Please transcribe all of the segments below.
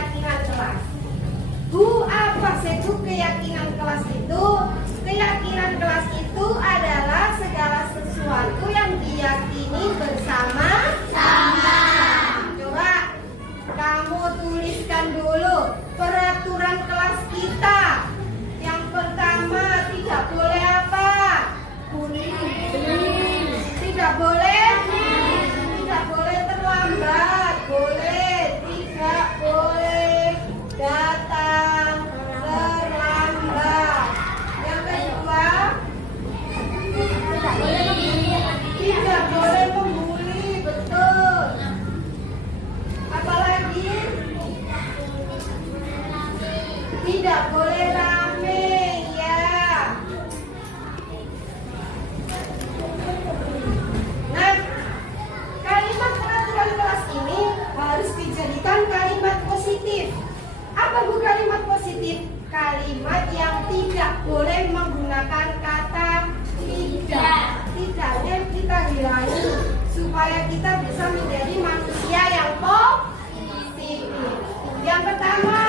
keyakinan kelas. Bu, apa sih Bu keyakinan kelas itu? Keyakinan kelas itu adalah segala sesuatu yang diyakini bersama-sama. Coba kamu tuliskan dulu peraturan kelas kita. Yang pertama, tidak boleh apa? Tidak boleh? Tidak boleh terlambat. Boleh. Tidak boleh datang terlambat. Yang kedua, tidak boleh membuli. Betul. Apalagi tidak boleh rame, ya. Nah, kalimat peraturan kelas ini harus dijadikan kalimat positif. Apa Bu kalimat positif? Kalimat yang tidak boleh menggunakan kata tidak. Tidaknya kita hilangi supaya kita bisa menjadi manusia yang positif. Yang pertama,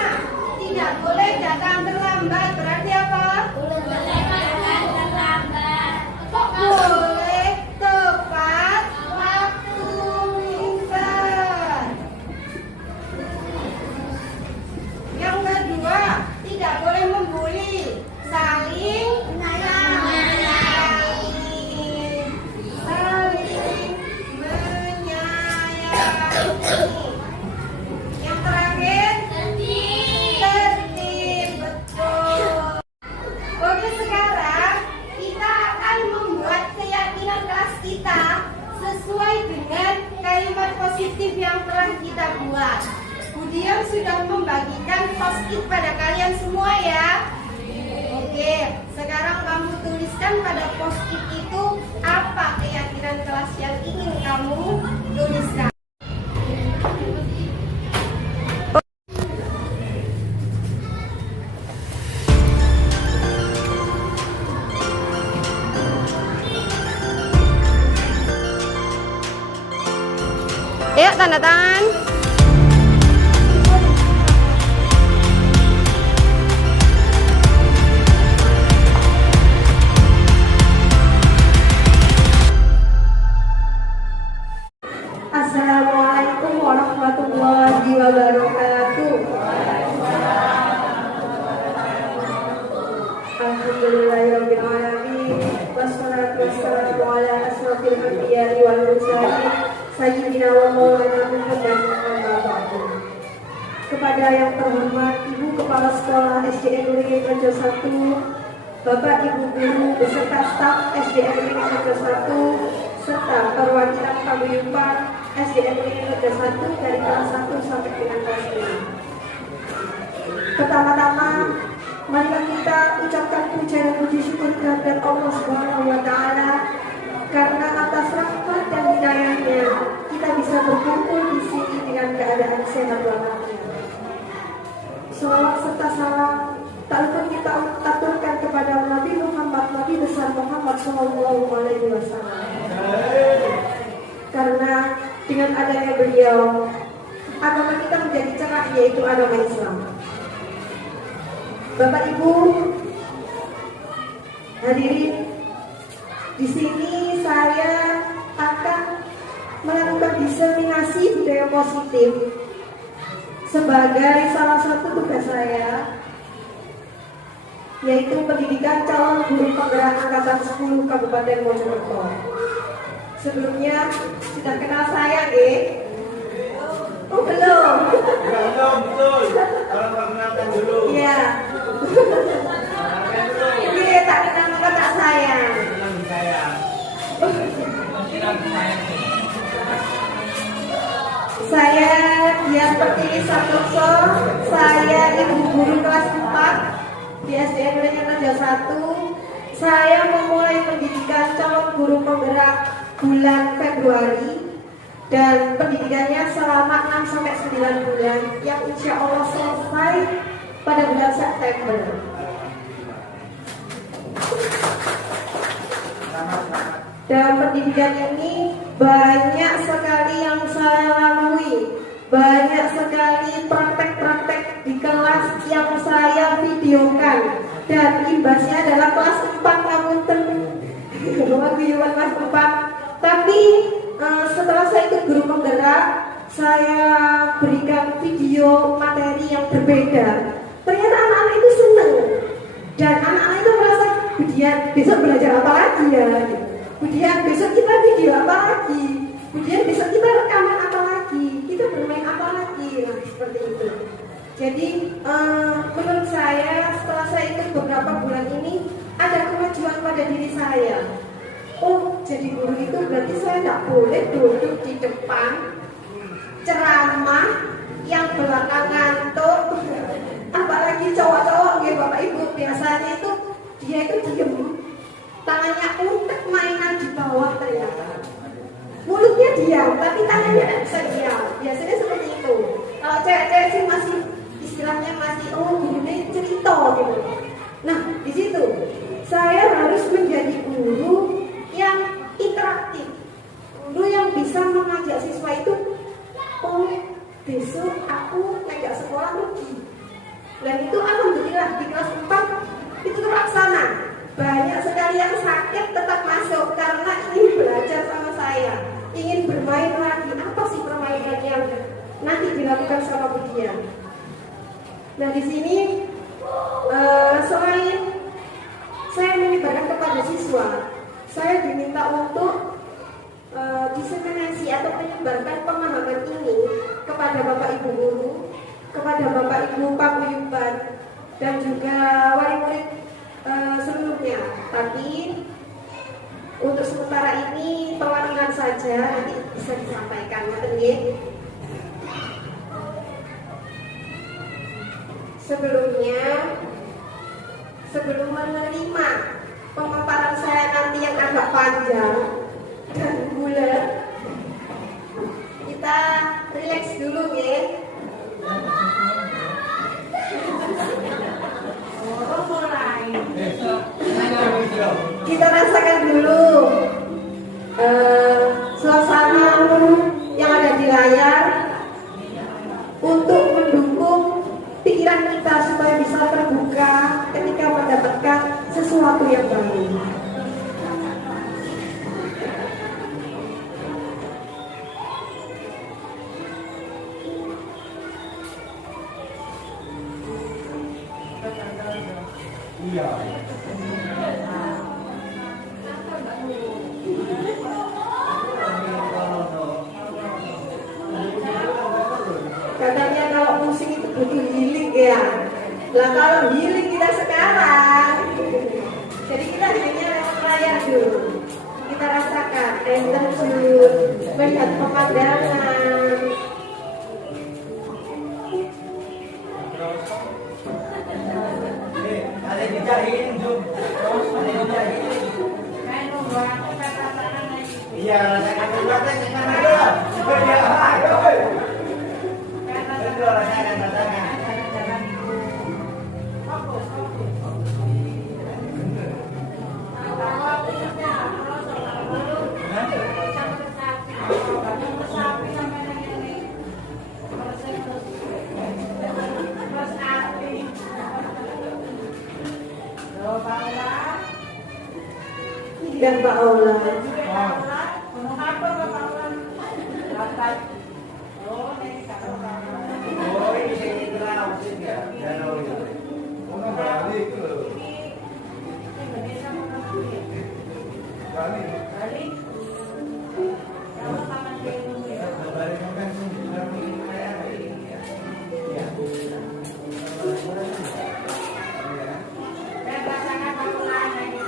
tidak boleh datang terlambat. Berarti apa? Boleh datang terlambat. Kok boleh? Tepat waktu, pintar. Yang kedua, tidak boleh membuli. Saling yang terakhir, tertib, betul. Oke, sekarang kita akan membuat keyakinan kelas kita sesuai dengan kalimat positif yang telah kita buat. Budian sudah membagikan post-it pada kalian semua ya. Oke, sekarang kamu tuliskan pada post-it itu apa keyakinan kelas yang ingin kamu tuliskan. Yuk, tanda tangan. Assalamualaikum warahmatullahi wabarakatuh. Alhamdulillahirabbil alamin. Wassalatu wassalamu ala asrofil anbiya'i wal mursalin sayyidina wa maulana Muhammadin. Kepada yang terhormat Ibu Kepala Sekolah SDN Uringin Rejo 1, Bapak Ibu Guru beserta staf SDN Uringin Rejo 1, serta perwakilan paguyuban SDN Uringin Rejo 1 dari kelas 1 sampai dengan kelas 5. Pertama-tama, marilah kita ucapkan puja dan puji syukur kehadirat Allah Subhanahu wa Ta'ala, karena atas rahmat dan hidayahnya kita bisa berkumpul di sini dengan keadaan sehat walafiat. Salawat serta salam tak lupa kita aturkan kepada Nabi Muhammad, Nabi besar Muhammad Sallallahu Alaihi Wasallam. Karena dengan adanya beliau, agama kita menjadi cerah, yaitu agama Islam. Bapak Ibu hadirin, di sini saya akan melakukan diseminasi budaya positif sebagai salah satu tugas saya, yaitu pendidikan calon guru penggerak angkatan 10 Kabupaten Mojokerto. Sebelumnya sudah kenal saya, Oh belum? Belum, betul. Kalau perkenalkan dulu. Iya. Iya, tak kenal maka tak sayang. Saya Dian Pertiwi Santoso, saya ibu guru kelas 4 di SDN Uringin Rejo 1. Saya memulai pendidikan calon guru penggerak bulan Februari dan pendidikannya selama 6-9 bulan yang insya Allah selesai pada bulan September. Dalam pendidikan ini banyak sekali yang saya lalui, banyak sekali praktek-praktek videokan, dan imbasnya adalah kelas 4 kamu kelas 4. Tapi setelah saya ikut guru penggerak, saya berikan video materi yang berbeda. Ternyata anak-anak itu senang, dan anak-anak itu merasa, Budian besok belajar apa lagi ya? Budian besok kita video apa lagi? Budian besok kita rekaman apa lagi? Kita bermain apa lagi? Nah, seperti itu. Jadi menurut saya setelah saya ikut beberapa bulan ini ada kemajuan pada diri saya. Oh, jadi guru itu berarti saya tidak boleh duduk di depan ceramah yang belakang ngantuk. Apalagi cowok-cowok ya Bapak Ibu, biasanya itu dia itu diem, tangannya untuk mainan di bawah ternyata. Mulutnya diam, tapi tangannya tidak bisa diam. Biasanya seperti itu. Kalau cewek-cewek sih masih istilahnya masih ini cerita gitu. Nah, di situ saya harus menjadi guru yang interaktif, guru yang bisa mengajak siswa itu, oh besok aku ngajak sekolah rugi. Dan itu alhamdulillah di kelas 4 itu terlaksana. Banyak sekali yang sakit tetap masuk karena ingin belajar sama saya, ingin bermain lagi. Apa sih permainan yang nanti dilakukan sama Budian? Nah, di sini selain saya menyebarkan kepada siswa, saya diminta untuk diseminasi atau menyebarkan pemahaman ini kepada Bapak Ibu guru, kepada Bapak Ibu paguyuban, dan juga wali murid seluruhnya. Tapi untuk sementara ini perwakilan saja, nanti bisa disampaikan. Sebelum menerima pemaparan saya nanti yang agak panjang dan bulat, kita relax dulu ya. Kita rasakan dulu suasana yang ada di layar untuk mendukung pikiran kita supaya bisa terbuka ketika mendapatkan sesuatu yang baru. Katanya kalau musik itu butuh healing ya. Lah kalau healing kita sekarang, jadi kita hanya lewat layar dulu. Kita rasakan air terjun, melihat pemandangan. Ada dijahilin Jum. Ada dijahilin. Iya, rasakan juga kan jangan ada. Iya, ayo. Itu rasakan. Dan Pak Aula. Oh, ini sini terlalu sini ya. Ono balik lho. Balik.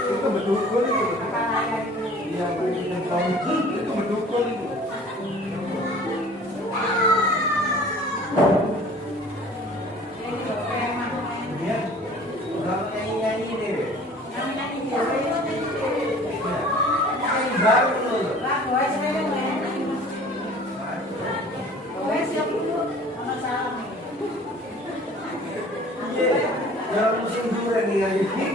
Itu bedukun itu. Iya, itu bedukun itu. Iya, udah nyanyi deh. Baru loh. Iya, jangan musim durian nih kali ini.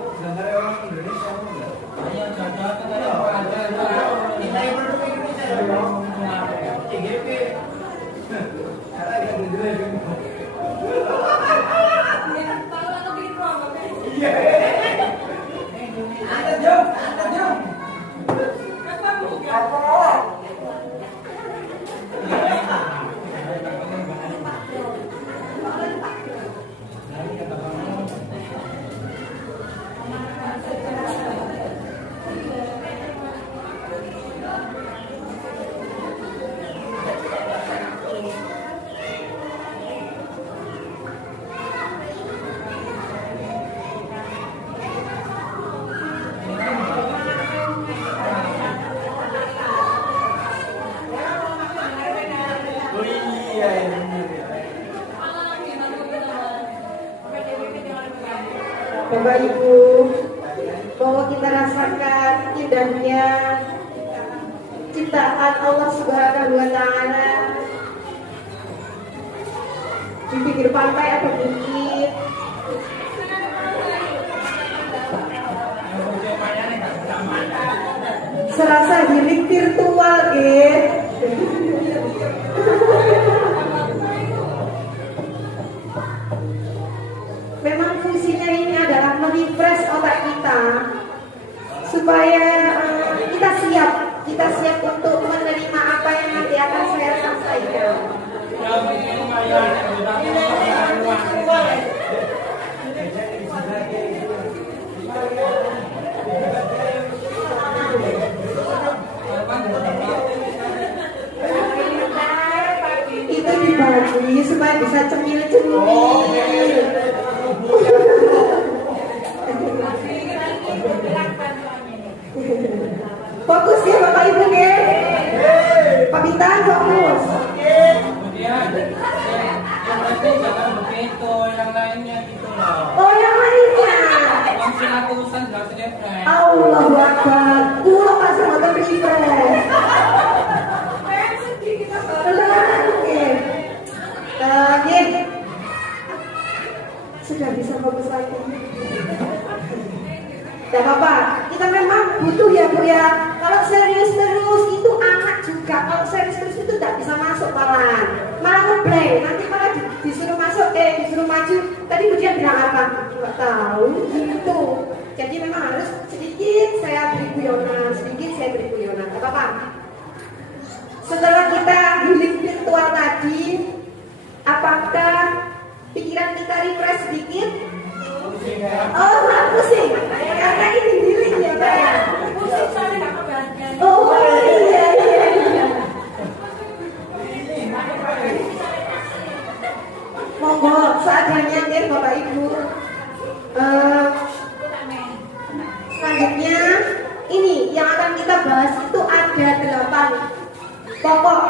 Sebenarnya orang Indonesia enggak? Ayo cocok ada Kita yang berdua Indonesia dong. CGP. Karena agak gede kan. Iya. Ada jom. Apa? Oh iya, benar ya. Bapak Ibu, bahwa kita rasakan indahnya ciptaan Allah Subhanahu wa Ta'ala. Di pinggir pantai ada bukit, serasa healing virtual, Memang fungsinya ini adalah merefresh otak kita supaya kita siap untuk menerima apa yang nanti akan saya sampaikan. Itu dibagi supaya bisa cemil-cemil. Fokus ya Bapak Ibu ya. Pak Bintang fokus. Kemudian yang penting jangan begitu, yang lainnya gitu loh. Oh yang lainnya. Langsung aku urusan gak selesai. Allahu Akbar. Pulang langsung nonton refresh. Oke. Sudah bisa fokus lagi. Tidak apa-apa, kita memang butuh ya Bu ya. Kalau serius terus itu anak juga. Kalau serius terus itu tidak bisa masuk malah ngeblank. Nanti malah disuruh masuk, disuruh maju. Tadi kemudian bilang apa? Nggak tahu gitu. Jadi memang harus sedikit saya beri guyonan, Tidak apa-apa. Setelah kita healing virtual tadi, apakah pikiran kita refresh sedikit? Oh, nggak pusing. Karena ini healing ya, Pak. Pusing soalnya nggak kebagian. Oh, iya. Monggo, seadanya deh Bapak Ibu. Selanjutnya, ini yang akan kita bahas itu ada 8 pokok.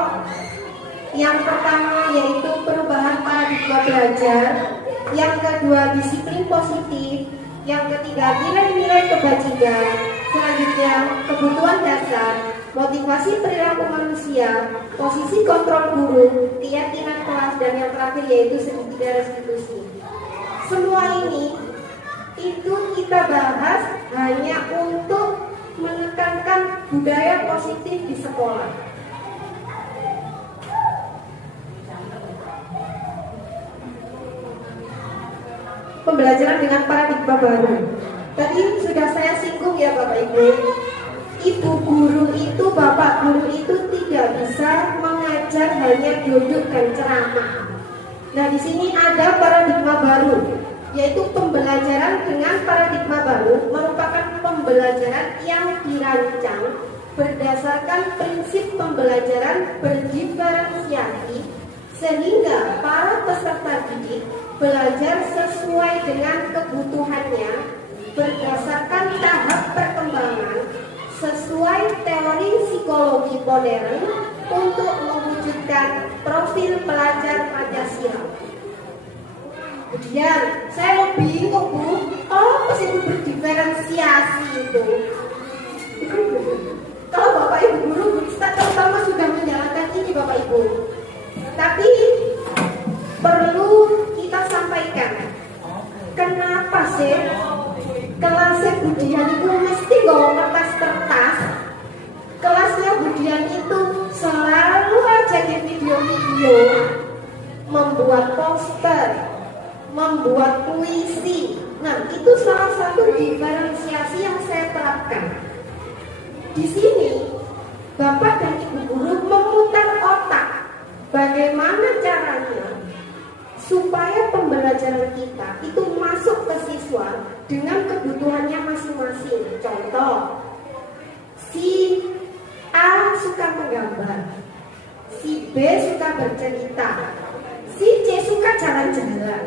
Yang pertama yaitu perubahan paradigma belajar. Yang kedua disiplin positif. Yang ketiga nilai-nilai kebajikan. Selanjutnya kebutuhan dasar, motivasi perilaku manusia, posisi kontrol guru, keyakinan kelas, dan yang terakhir yaitu segitiga restitusi. Semua ini itu kita bahas hanya untuk menekankan budaya positif di sekolah. Pembelajaran dengan paradigma baru. Tadi sudah saya singgung ya Bapak Ibu. Ibu guru itu, bapak guru itu tidak bisa mengajar hanya duduk dan ceramah. Nah di sini ada paradigma baru, yaitu pembelajaran dengan paradigma baru merupakan pembelajaran yang dirancang berdasarkan prinsip pembelajaran berdiferensiasi sehingga para peserta didik belajar sesuai dengan kebutuhannya berdasarkan tahap perkembangan sesuai teori psikologi modern untuk mewujudkan profil pelajar Pancasila. Kemudian saya mau bingung Bu, apa sih itu berdiferensiasi itu? Kalau Bapak Ibu guru kita terutama sudah menjalankan ini Bapak Ibu. Tapi perlu kita sampaikan kenapa sih kelas kelasnya Budian itu mesti bawa kertas-kertas. Kelasnya Budian itu selalu aja di video-video membuat poster, membuat puisi. Nah, itu salah satu diferensiasi yang saya terapkan. Di sini, Bapak dan Ibu guru memutar otak bagaimana caranya supaya pembelajaran kita itu masuk ke siswa dengan kebutuhannya masing-masing. Contoh, si A suka menggambar, si B suka bercerita, si C suka jalan-jalan.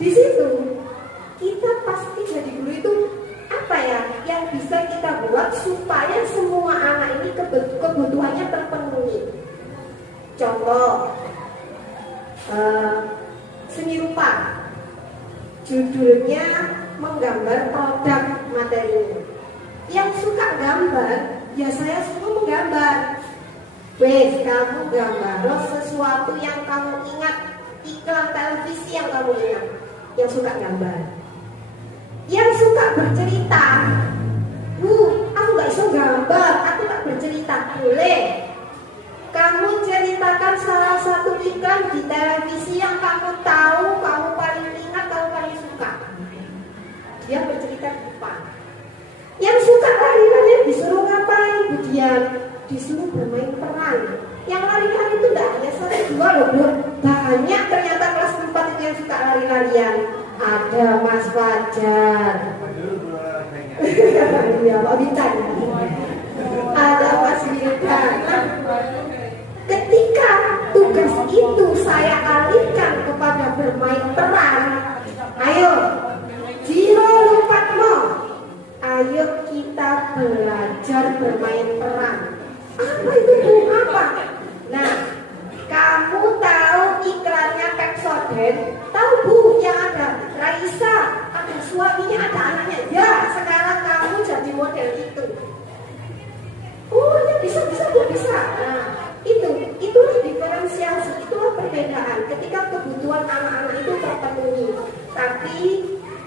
Di situ kita pasti jadi guru itu apa ya yang bisa kita buat supaya semua anak ini kebutuhannya terpenuhi. Contoh, seni rupa, judulnya menggambar produk materi. Yang suka gambar, ya saya suruh menggambar. Wes, kamu gambar sesuatu yang kamu ingat, iklan televisi yang kamu ingat, yang suka gambar. Yang suka bercerita, aku gak bisa gambar, aku tak bercerita. Boleh, kamu ceritakan salah satu iklan di televisi yang kamu tahu, kamu paling ingat, kamu paling suka. Dia bercerita di depan. Yang suka lari-larian disuruh ngapain, Budian? Disuruh bermain peran. Yang lari-lari itu tidak hanya satu dua loh, Bu. Banyak ternyata kelas 4 itu yang suka lari-larian. Ada Mas Fajar. Iya, mau ditanya. Ada Mas Wildan. Ketika tugas itu saya alihkan kepada bermain peran, ayo, Jiro Lupatmo, ayo kita belajar bermain peran. Apa itu Bu? Apa? Nah, kamu tahu iklannya Pepsodent? Tahu Bu yang ada Raisa, ada suaminya, ada anaknya. Ya, sekarang kamu jadi model itu. Oh, ya bisa Bu, bisa. Nah, itulah diferensiasi, itulah perbedaan. Ketika kebutuhan anak-anak itu terpenuhi, tapi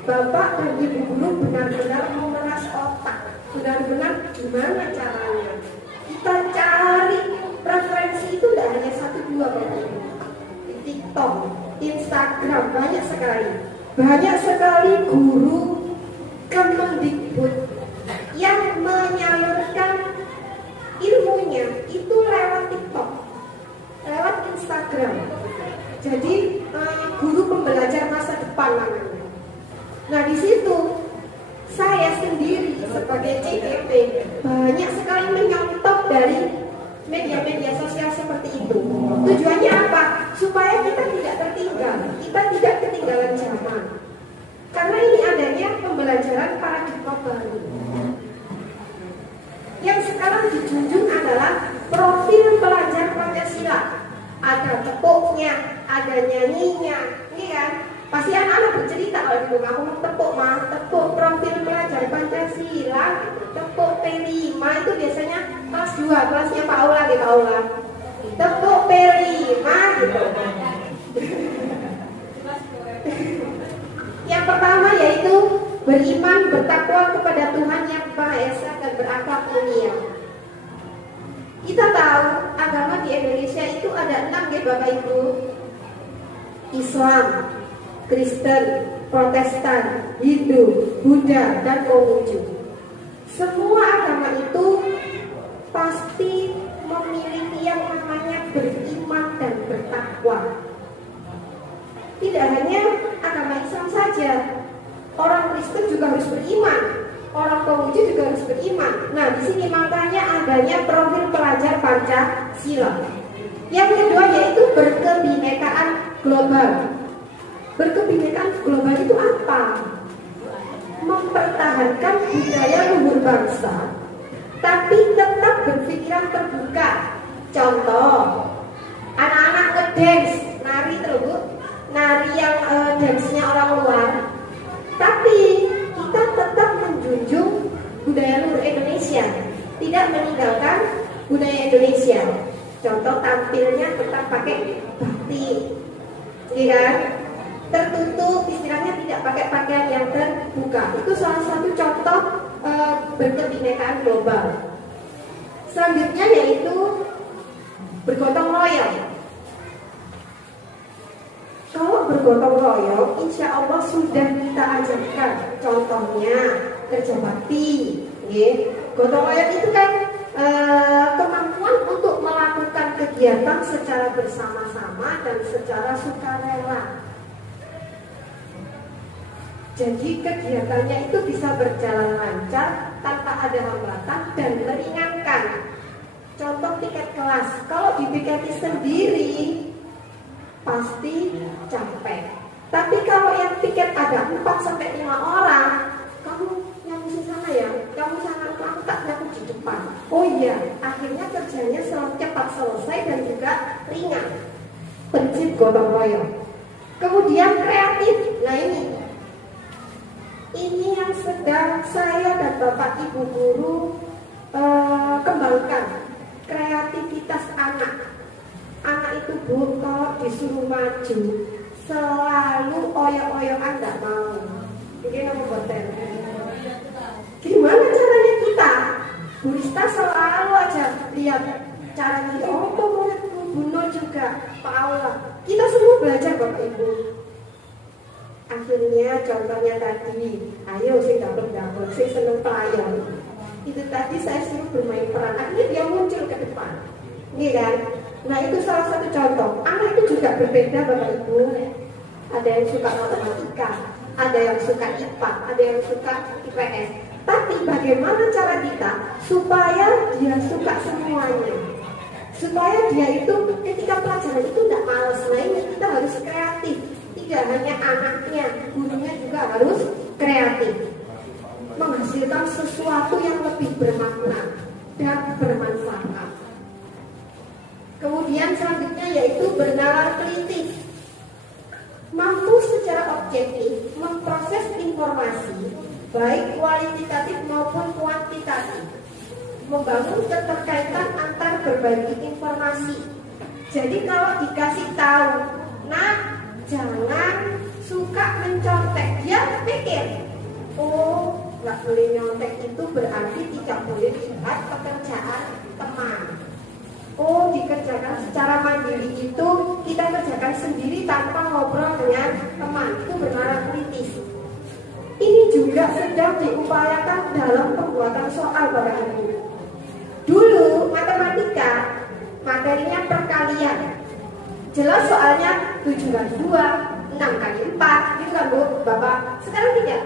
Bapak dan Ibu guru benar-benar memeras otak, benar-benar gimana caranya. Kita cari preferensi itu tidak hanya 1-2 Bapak. Di TikTok, Instagram banyak sekali guru Kemendikbud yang menyalurkan ilmunya itu lewat TikTok, lewat Instagram. Jadi guru pembelajar masa depan namanya. Nah, di situ saya sendiri sebagai CGP banyak sekali menyontoh dari media-media sosial seperti itu. Tujuannya apa? Supaya kita tidak tertinggal, kita tidak ketinggalan zaman. Karena ini adanya pembelajaran paradigma baru. Yang sekarang dijunjung adalah profil pelajar Pancasila. Ada tepuknya, ada nyanyinya, ini kan? Pasti anak-anak bercerita kalau di rumah, aku mau tepuk profil pelajar Pancasila, tepuk P5 itu biasanya kelas 2, kelasnya Pak Aula di Pak Aula. Tepuk P5 gitu. Yang pertama yaitu beriman, bertakwa kepada Tuhan yang Maha Esa dan berakhlak mulia. Kita tahu agama di Indonesia itu ada 6 ya Bapak Ibu. Islam, Kristen, Protestan, Hindu, Buddha, dan Konghucu. Semua agama itu pasti memiliki yang namanya beriman dan bertakwa. Tidak hanya agama Islam saja, orang Kristen juga harus beriman, orang Konghucu juga harus beriman. Nah, di sini makanya adanya profil pelajar Pancasila. Yang kedua yaitu berkebinekaan global. Berkebinekaan global itu apa? Mempertahankan budaya luhur bangsa, tapi tetap berpikiran terbuka. Contoh, anak-anak ngedance, nari terus, nari yang dance-nya orang luar, tapi kita tetap menjunjung budaya luhur Indonesia, tidak meninggalkan budaya Indonesia. Contoh tampilnya tetap pakai batik, ya kan? Tertutup, istilahnya tidak pakai pakaian yang terbuka. Itu salah satu contoh berkebinekaan global. Selanjutnya yaitu bergotong royong. Kalau bergotong royong, insya Allah sudah kita ajarkan. Contohnya kerja bakti, ya. Gotong royong itu kan kemampuan untuk melakukan kegiatan secara bersama-sama dan secara sukarela. Jadi kegiatannya itu bisa berjalan lancar tanpa ada hambatan dan meringankan. Contoh tiket kelas, kalau ditiketi sendiri pasti capek. Tapi kalau yang tiket ada 4-5 orang, kamu yang di sana ya, kamu sana, kamu aku di depan. Oh iya, akhirnya kerjanya cepat selesai dan juga ringan. Prinsip gotong royong. Kemudian kreatif. Nah ini yang sedang saya dan Bapak Ibu guru kembangkan. Kreativitas anak. Anak itu Bu, kalau disuruh maju selalu oyok-oyokan tidak mau. Ini apa boten? Gimana caranya kita? Bu Rista selalu aja lihat caranya. Oh, muridku Bu Nur juga, Pak Aula. Kita semua belajar Bapak Ibu. Akhirnya contohnya tadi, ayo sing dapet sing seneng pelayan. Itu tadi saya suruh bermain peran, akhirnya dia muncul ke depan, iya kan? Nah itu salah satu contoh. Anak itu juga berbeda Bapak Ibu. Ada yang suka matematika, ada yang suka IPA, ada yang suka IPS. Tapi bagaimana cara kita supaya dia suka semuanya? Supaya dia itu ketika pelajaran itu tidak malas. Nah ini kita harus kreatif. Tidak hanya anaknya, gurunya juga harus kreatif, menghasilkan sesuatu yang lebih bermakna dan bermanfaat. Kemudian selanjutnya yaitu bernalar teliti, mampu secara objektif memproses informasi baik kualitatif maupun kuantitatif, membangun keterkaitan antar berbagai informasi. Jadi kalau dikasih tahu, nah jangan suka mencontek, dia pikir, oh nggak boleh nyontek itu berarti tidak boleh lihat pekerjaan teman. Oh dikerjakan secara mandiri itu kita kerjakan sendiri tanpa ngobrol dengan teman, itu bernalar kritis. Ini juga sedang diupayakan dalam pembuatan soal Bapak Ibu. Dulu matematika materinya perkalian, jelas soalnya 7 kali 2, 6 kali 4, gitu kan Bu, Bapak. Sekarang tidak.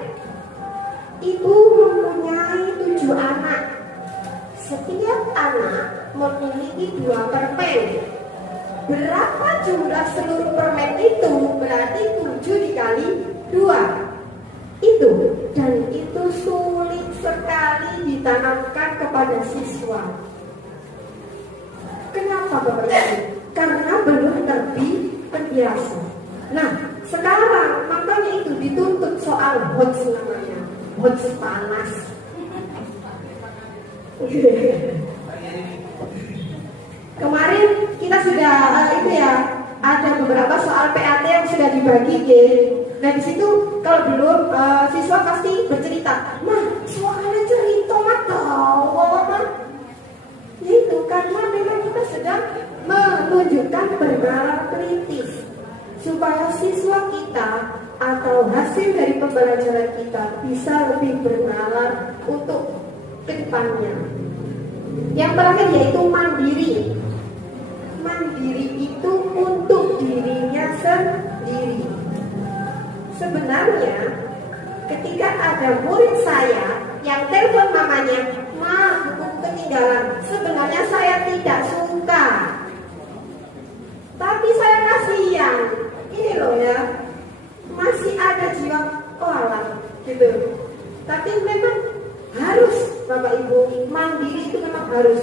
Ibu mempunyai 7 anak. Setiap anak memiliki 2 permen. Berapa jumlah seluruh permen itu? Berarti 7 dikali 2. Itu. Dan itu sulit sekali ditanamkan kepada siswa. Kenapa Bapak Ibu? Karena belum terbiasa. Nah, sekarang makanya itu dituntut soal HOTS namanya, HOTS panas. Kemarin kita sudah itu ya, ada beberapa soal PAT yang sudah dibagi ya. Nah di situ kalau belum siswa pasti bercerita, mah soalnya cerita mah tahu mah. Itu karena memang kita sedang menunjukkan bernalar kritis supaya siswa kita atau hasil dari pembelajaran kita bisa lebih bernalar untuk kedepannya. Yang terakhir yaitu mandiri. Mandiri itu untuk dirinya sendiri. Sebenarnya ketika ada murid saya yang telepon mamanya, "Ma, buku ketinggalan." Sebenarnya saya tidak suka, tapi saya kasihan. Ini loh ya, masih ada jiwa koala gitu. Tapi memang harus Bapak Ibu, mandiri itu memang harus.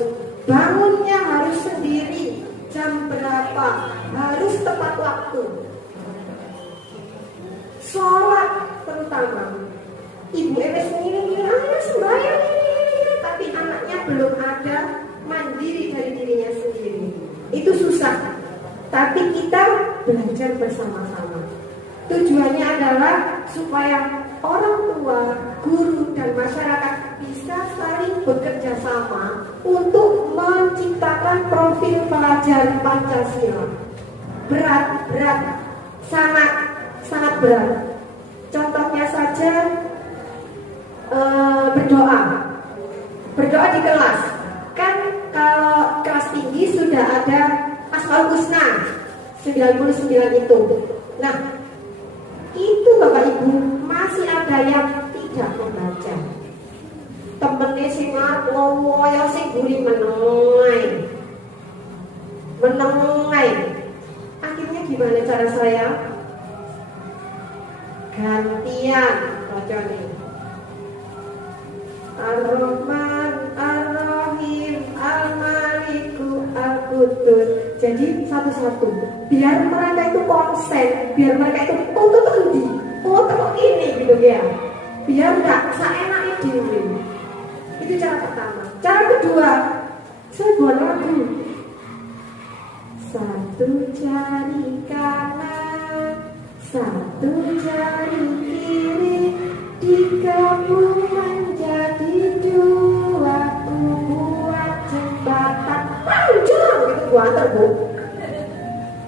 Bangunnya harus sendiri, jam berapa, harus tepat waktu. Sholat terutama, ibu sendiri ayo sembahyang ini, tapi anaknya belum ada mandiri dari dirinya sendiri. Itu susah. Tapi kita belajar bersama-sama. Tujuannya adalah supaya orang tua, guru, dan masyarakat bisa saling bekerja sama untuk menciptakan profil pelajar Pancasila. Berat, sangat berat. Contohnya saja berdoa di kelas. Kan kalau kelas tinggi sudah ada Asmaul Husna 99 itu. Nah, itu Bapak Ibu masih ada yang tidak membaca. Temennya sing ngoyo sing guri menengai. Akhirnya gimana cara saya? Gantian bacanya. Ar-Rahman, Ar-Rahim, Al-Maliku, Al-Qudus. Jadi satu-satu. Biar mereka itu konsen, biar mereka itu untuk ini gitu ya. Biar enggak seenaknya diri. Itu cara pertama. Cara kedua, saya buat lagu. Satu jari kanan, satu jari kiri, digabung menjadi dua, buat jembatan panjang gitu gua antar Bu.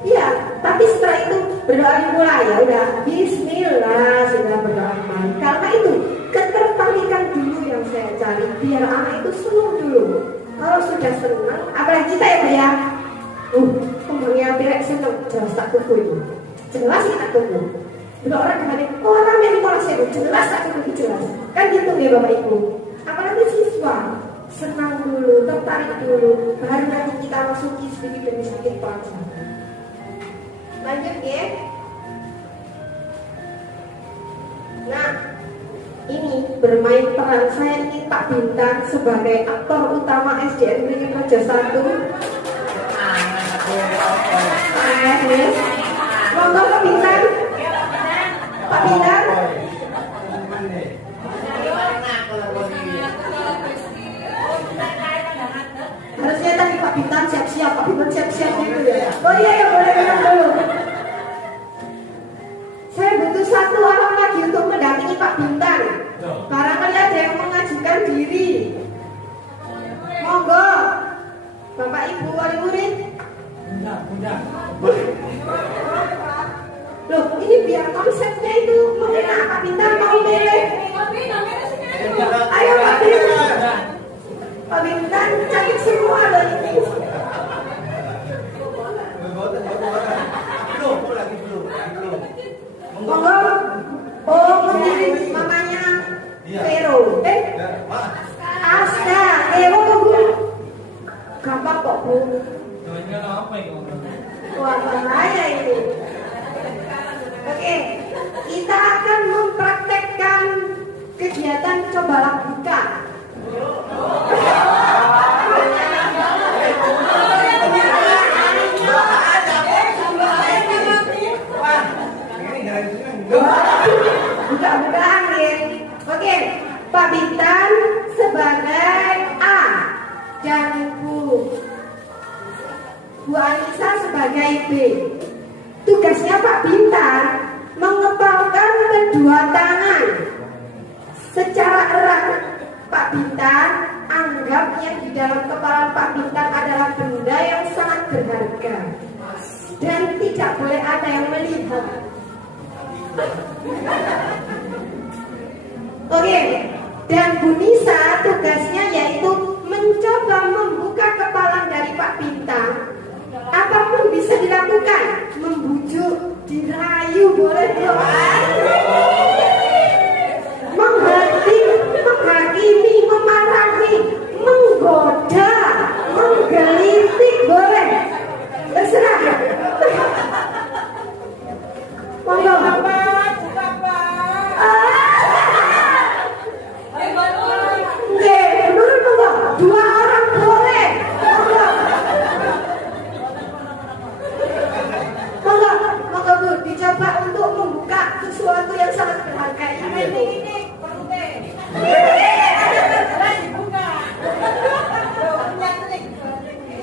Iya, tapi setelah itu berdoa dimulai ya udah Bismillah sudah berdoa dimulai. Karena itu ketertarikan dulu yang saya cari biar anak itu senang dulu. Kalau sudah senang, apalagi kita ya Bu ya. Kembangnya pilek senang jelas tak tunggu itu. Jelas kita tunggu. Bila orang kemarin orang yang dikoreksi itu jelas tak tunggu jelas. Kan gitu ya Bapak Ibu. Apalagi siswa senang dulu, tertarik dulu, baru nanti kita masuki sedikit demi sedikit pelajaran. Lanjut ya. Nah, ini bermain peran saya ini Pak Bintang sebagai aktor utama SDN Beringin Raja 1. Monggo Pak Bintang. Pak Bintang. Harusnya tadi Pak Bintang siap-siap, Pak Bintang siap-siap gitu ya. Oh iya ya boleh dulu. Saya butuh satu orang lagi untuk mendampingi Pak Bintang. Barangkali ada yang mengajukan diri. Monggo, Bapak Ibu wali murid. Bunda. Loh, ini biar konsepnya itu mengenai Pak Bintang mau milih. Ayo Pak Bintang. Pak Bintang cantik semua loh ini. Monggo. Oh, memilih mamanya Vero. Aska. Bu. Gampang kok Bu. Tujuannya apa itu? Wah, bahaya ini. Oke, kita akan mempraktekkan kegiatan coba lakukan. Buka-bukaan ya. Oke, Pak Bintang sebagai A dan Bu Anissa sebagai B. Tugasnya Pak Bintang mengepalkan kedua tangan secara erat. Pak Bintang anggap yang di dalam kepala Pak Bintang adalah benda yang sangat berharga dan tidak boleh ada yang melihat. Oke, dan Bu Nisa tugasnya yaitu mencoba membuka kepala dari Pak Bintang. Apapun bisa dilakukan, membujuk, dirayu boleh dong, menghakimi, memarahi, menggoda, menggelitik boleh, terserah. Monggo. Dua orang boleh. Monggo Bu, dicoba untuk membuka sesuatu yang sangat berharga ini.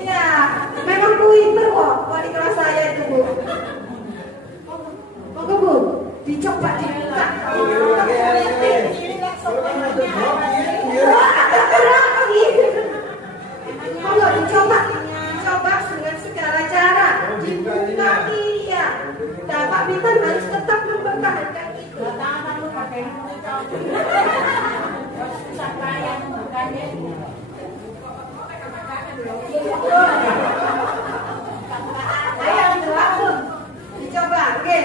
Iya, memang Bu itu Coba dibuka. Monggo dicoba dengan segala cara. Dibuka iya. Nah, Pak Bintang harus tetap mempertahankan itu. Ayo langsung dicoba, oke?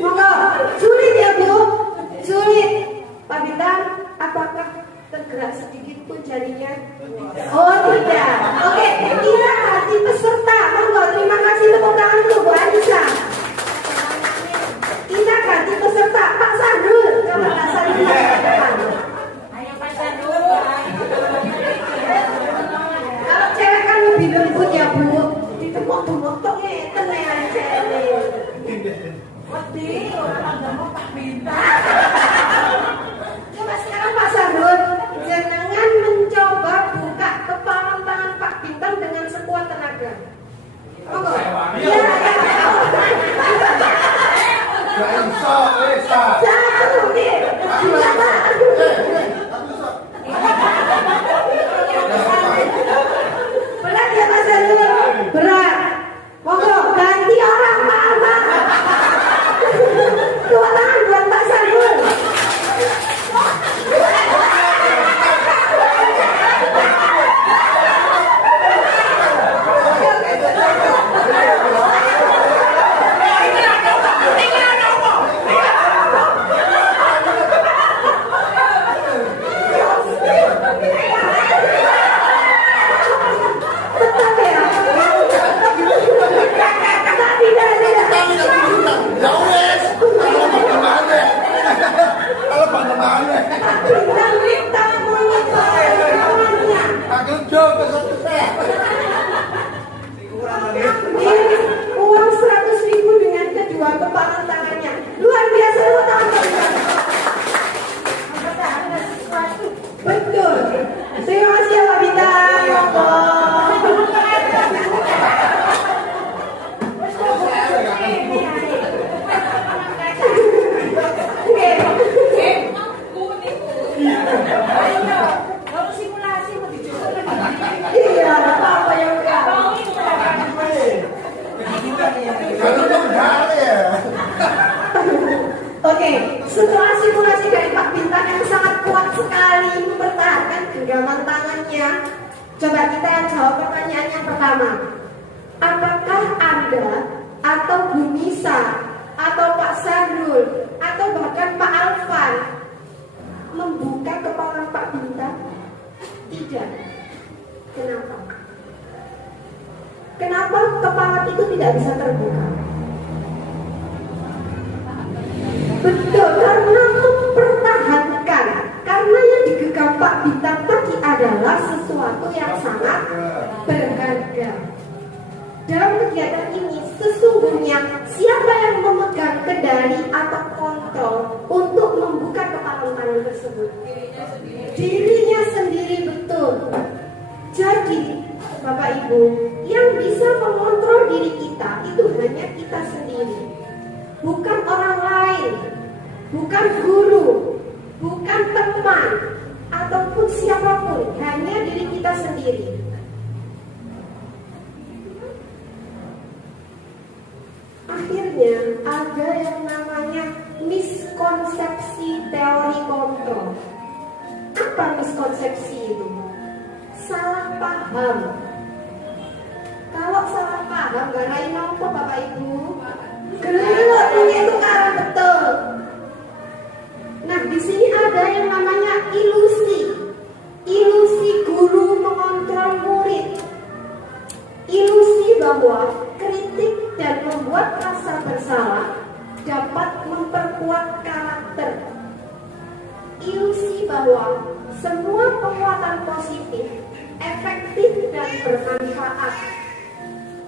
Monggo, sulit ya Bu, sulit. Pak Bintang, apakah tergerak sedikit pun jarinya? Oh tidak. Oke, kita kasih peserta. Monggo, terima kasih tepuk tangan dulu Bu Anissa. Kita ganti peserta Pak Sandul. Coba Pak Sandul ke depan. Ayo Pak Sandul. Kalau cewek kan lebih lembut ya Bu. Ditemok-temok ngeten ya cewek. Wedi, orang ngomong Pak Bintang. Coba sekarang Pak Sandul, jangan mencoba buka kepala tangan Pak Bintang dengan sekuat tenaga. Monggo. Ya. Satu, berat ya Pak Sandul? Berat. Monggo ganti orang maaf. Dua tangan buat Pak Sandul. Uang 100.000 dengan kedua kepalan tangannya. Luar biasa lu tahu. Betul. Terima kasih ya Pak Bintang. Kalau simulasi mau dicoba. Iya, apa yang enggak? Oke, setelah simulasi dari Pak Bintang yang sangat kuat sekali mempertahankan genggaman tangannya, coba kita jawab pertanyaan yang pertama. Apakah Anda atau Bu Nisa atau Pak Sandul atau bahkan Pak Alvan membuka kepala Pak Bintang? Tidak. Kenapa? Kenapa kepala itu tidak bisa terbuka? Betul, karena mempertahankan. Karena yang digenggam Pak Bintang tadi adalah sesuatu yang sangat berharga. Dalam kegiatan ini, sesungguhnya siapa yang memegang kendali atau kontrol untuk membuka kepala tangan tersebut? Dirinya sendiri, betul. Jadi, Bapak Ibu, yang bisa mengontrol diri kita itu hanya kita sendiri. Bukan orang lain, bukan guru, bukan teman, ataupun siapapun, hanya diri kita sendiri. Akhirnya ada yang namanya miskonsepsi teori kontrol. Apa miskonsepsi itu? Salah paham. Kalau salah paham, gak lain apa Bapak Ibu? Gelap itu karena betul. Nah, di sini ada yang namanya ilusi. Ilusi guru mengontrol murid. Ilusi bahwa kritik dan membuat rasa bersalah dapat memperkuat karakter. Ilusi bahwa semua penguatan positif efektif dan bermanfaat.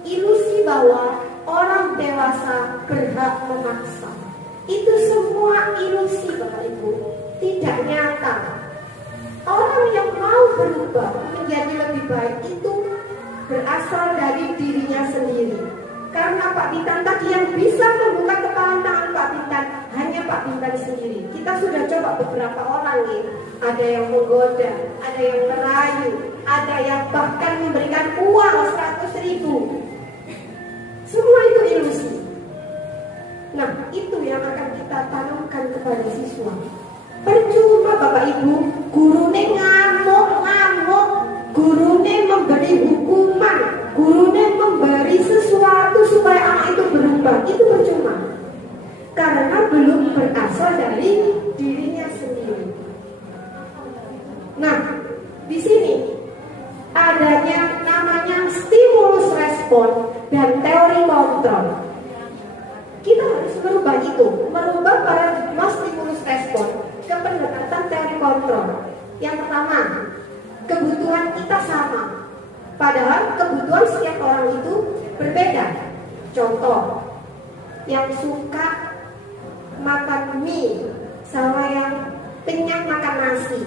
Ilusi bahwa orang dewasa berhak memaksa. Itu semua ilusi Bapak Ibu, tidak nyata. Orang yang mau berubah menjadi lebih baik itu berasal berasal dari dirinya sendiri. Karena Pak Bintan tadi yang bisa membuka kepala tangan Pak Bintan hanya Pak Bintan sendiri. Kita sudah coba beberapa orang nih, ada yang menggoda, ada yang merayu, ada yang bahkan memberikan uang 100.000. Semua itu ilusi. Nah, itu yang akan kita tanamkan kepada siswa. Percuma Bapak Ibu, gurune ngamuk, gurune memberi hukuman, gurune memberi sesuatu supaya anak itu berubah. Itu percuma. Karena belum berasal dari dirinya sendiri. Nah, di sini adanya namanya stimulus respon dan teori kontrol. Kita harus merubah itu, merubah paradigma stimulus respon ke pendekatan teori kontrol. Yang pertama, kebutuhan kita sama, padahal kebutuhan setiap orang itu berbeda. Contoh, yang suka makan mie sama yang kenyang makan nasi.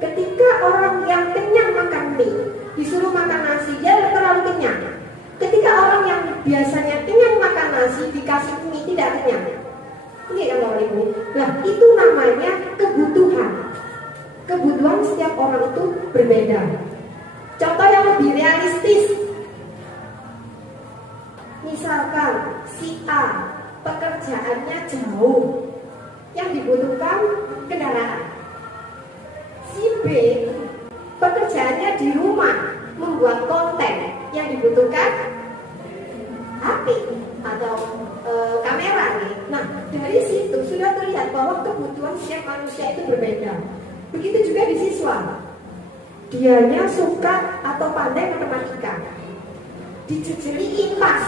Ketika orang yang kenyang makan mie disuruh makan nasi, dia terlalu kenyang. Ketika orang yang biasanya kenyang makan nasi dikasih mie, tidak kenyang. Ini kan Bapak Ibu. Nah, itu namanya kebutuhan. Kebutuhan setiap orang itu berbeda. Contoh yang lebih realistis, misalkan si A pekerjaannya jauh, yang dibutuhkan kendaraan. Si B pekerjaannya di rumah, membuat konten, yang dibutuhkan HP atau kamera nih. Nah, dari situ sudah terlihat bahwa kebutuhan setiap manusia itu berbeda. Begitu juga di siswa. Dianya suka atau pandai matematika, dijejeli IPAS.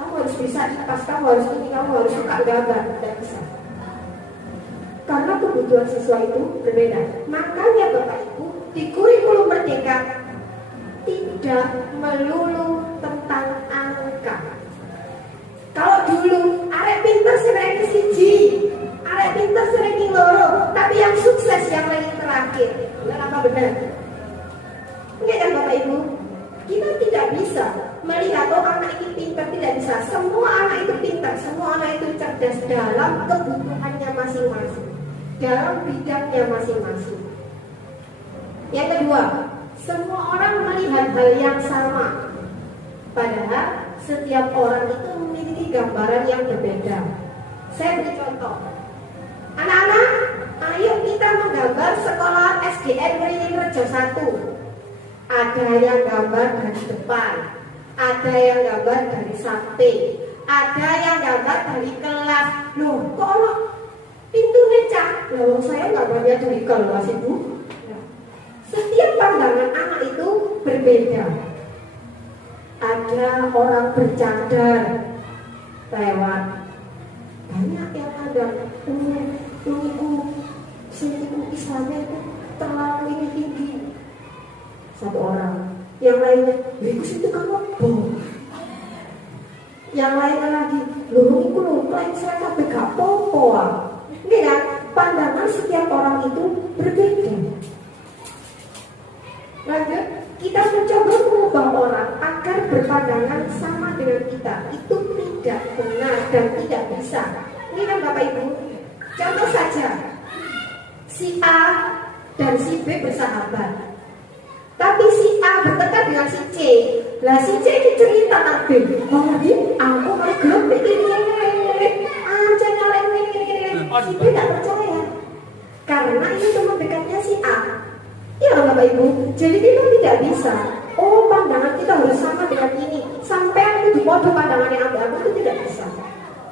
Kamu harus bisa IPAS, kamu harus ini, kamu harus suka gambar, tidak bisa. Karena kebutuhan siswa itu berbeda. Makanya Bapak Ibu, di kurikulum Merdeka tidak melulu tentang angka. Kalau dulu arek pinter sering siji, arek pinter sering loro, tapi yang sukses yang paling terakhir. Benar apa benar? Enggak kan Bapak Ibu? Kita tidak bisa melihat oh anak ini pintar, tidak bisa. Semua anak itu pintar, semua anak itu cerdas dalam kebutuhannya masing-masing, dalam bidangnya masing-masing. Yang kedua, semua orang melihat hal yang sama, padahal setiap orang itu memiliki gambaran yang berbeda. Saya beri contoh. Anak-anak, ayo kita menggambar sekolah SDN Wringin-Rejo 1. Ada yang gambar dari depan, ada yang gambar dari samping, ada yang gambar dari kelas. Loh, kok pintu ngecak? Loh, saya gambarnya dari kelas, Ibu. Setiap pandangan anak itu berbeda. Ada orang bercadar lewat, banyak yang ada seniku Islamnya itu terlalu ini tinggi. Satu orang, yang lainnya, itu situ kamu bohong. Yang lainnya lagi, itu lain saya tapi gak popo. Ini kan, pandangan setiap orang itu berbeda. Lanjut, kita mencoba mengubah orang agar berpandangan sama dengan kita. Itu tidak benar dan tidak bisa. Ini kan Bapak Ibu, contoh saja, si A dan si B bersahabat, tapi si A bertengkar dengan si C. Lah si C ini cerita nanti, oh lagi aku mau gelap ini, aja nyalain ini. Si B tidak percaya, karena ini cuma dekatnya si A. Ya Bapak Ibu, jadi kita tidak bisa. Oh pandangan kita harus sama dengan ini, sampai itu dipodo pandangannya aku itu tidak bisa.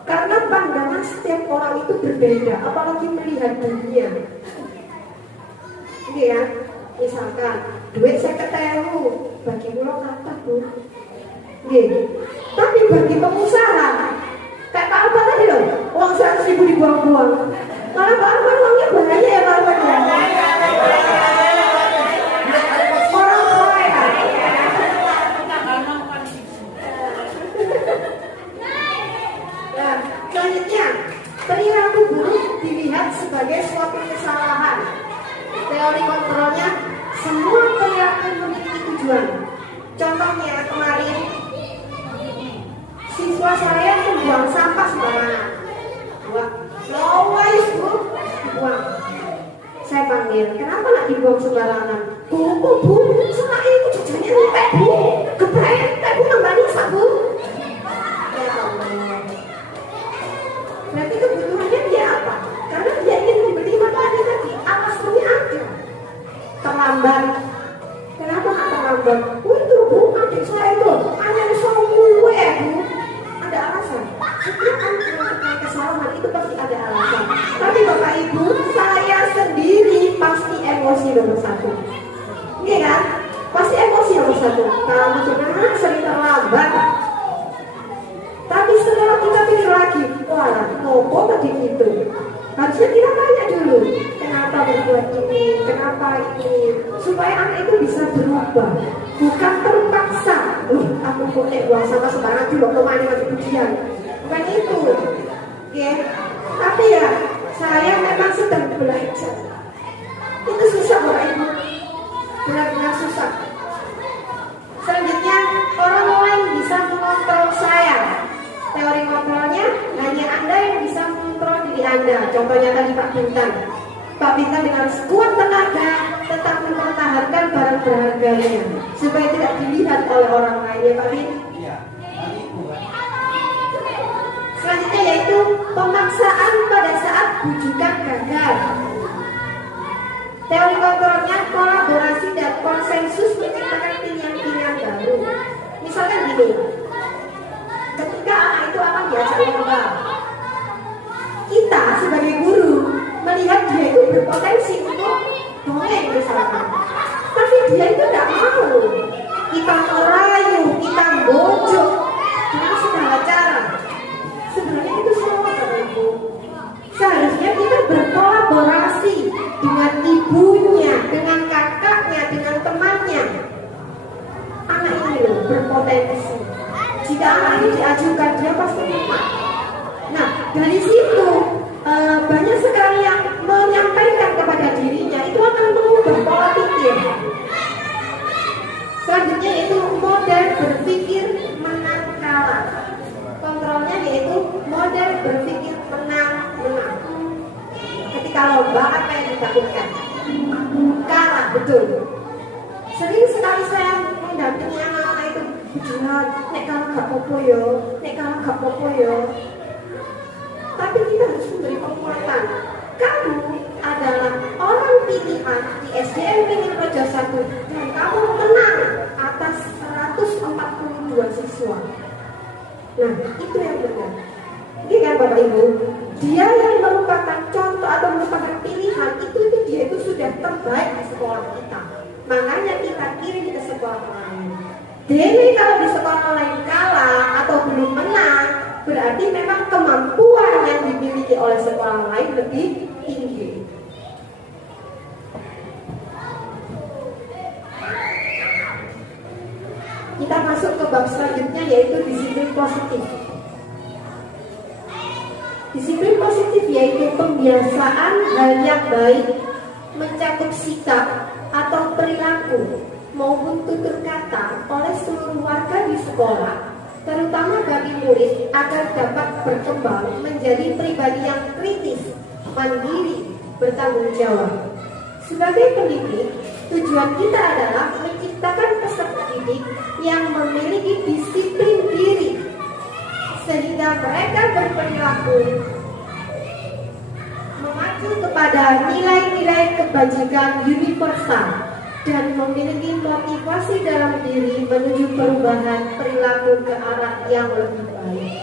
Karena pandangan setiap orang itu berbeda, apalagi melihat dunia. Ini ya, misalkan duit saya ketemu, bagi pulau kata Bu. Gini. Tapi bagi pengusaha, kayak Pak Alba tadi loh, uang 100.000 dibuang-buang. Malah Pak Alba uangnya bahaya ya Pak Alba ya. Orang kaya. Nah, selanjutnya, perilaku buruk dilihat sebagai suatu kesalahan. Teori kontrolnya, semua perilaku tujuan. Contohnya kemarin siswa saya membuang sampah sembarangan. Lowais bu, dibuang. Saya panggil, kenapa nak dibuang sembarangan? Bu, sama itu jajannya lupa bu, kebanyakan bu nambah nisa bu. Ya Allah. Berarti kebutuhannya dia apa? Karena dia ingin membeli makanan tadi, alasannya ada. Terlambat. Kenapa nggak terlambat? Itu bu, adik saya itu hanya semua ya bu. Ada alasan. Setiap anak melakukan kesalahan itu pasti ada alasan. Tapi bapak ibu, saya sendiri pasti emosi nomor satu. Iya kan? Pasti emosi nomor satu. Kamu sebenarnya sering terlambat. Tapi setelah kita pikir lagi, wah, ngopo tadi gitu. Harusnya kita tanya dulu, kenapa berbuat ini, kenapa ini, supaya anak itu bisa berubah, bukan terpaksa. Aku kok buang sama sembarangan dulu, kemana lagi ujian. Bukan itu, oke? Tapi ya, saya memang sedang belajar. Itu susah Bapak Ibu, benar-benar susah. Selanjutnya, orang lain bisa mengontrol saya. Teori kontrolnya hanya Anda yang bisa mengontrol diri Anda. Contohnya tadi Pak Bintang. Pak Bintang dengan sekuat tenaga tetap mempertahankan barang berharganya supaya tidak dilihat oleh orang lain, ya Pak Bintang. Selanjutnya yaitu pemaksaan pada saat bujukan gagal. Teori kontrolnya kolaborasi dan konsensus menciptakan pilihan-pilihan baru. Misalkan gini, ketika anak itu akan diajak lomba, kita sebagai guru melihat dia itu berpotensi untuk dongeng misalkan, tapi dia itu tidak mau. Kita merayu, kita bujuk dengan segala cara. Sebenarnya itu salah Bapak Ibu. Seharusnya kita berkolaborasi dengan ibunya, dengan kakaknya, dengan temannya. Anak ini loh berpotensi. Jika anak ini diajukan, dia pasti menang. Nah, dari situ banyak sekali yang menyampaikan kepada dirinya, itu akan mengubah pola pikir. Selanjutnya yaitu model berpikir menang kalah. Kontrolnya yaitu model berpikir menang. Ketika lomba apa yang ditakutkan? Kalah, betul. Sering sekali saya mendampingi anak-anak itu, jangan, nek kalah gak popo yo. Tapi kita harus memberi penguatan. Kamu adalah orang pilihan di SDN Pingin Rejo 1 dan kamu menang atas 142 siswa. Nah, itu yang benar. Ini kan Bapak Ibu, dia yang merupakan contoh atau merupakan pilihan itu dia itu sudah terbaik di sekolah kita. Makanya kita kirim ke sekolah lain. Jadi kalau di sekolah lain kalah atau belum menang, berarti memang kemampuan yang dimiliki oleh sekolah lain lebih tinggi. Kita masuk ke bab selanjutnya yaitu disiplin positif. Disiplin positif yaitu pembiasaan hal yang baik, mencakup sikap atau perilaku maupun tutur kata oleh seluruh warga di sekolah, terutama bagi murid agar dapat berkembang menjadi pribadi yang kritis, mandiri, bertanggung jawab. Sebagai pendidik, tujuan kita adalah menciptakan peserta didik yang memiliki disiplin diri sehingga mereka berperilaku mengacu kepada nilai-nilai kebajikan universal dan memiliki motivasi dalam diri menuju perubahan perilaku ke arah yang lebih baik.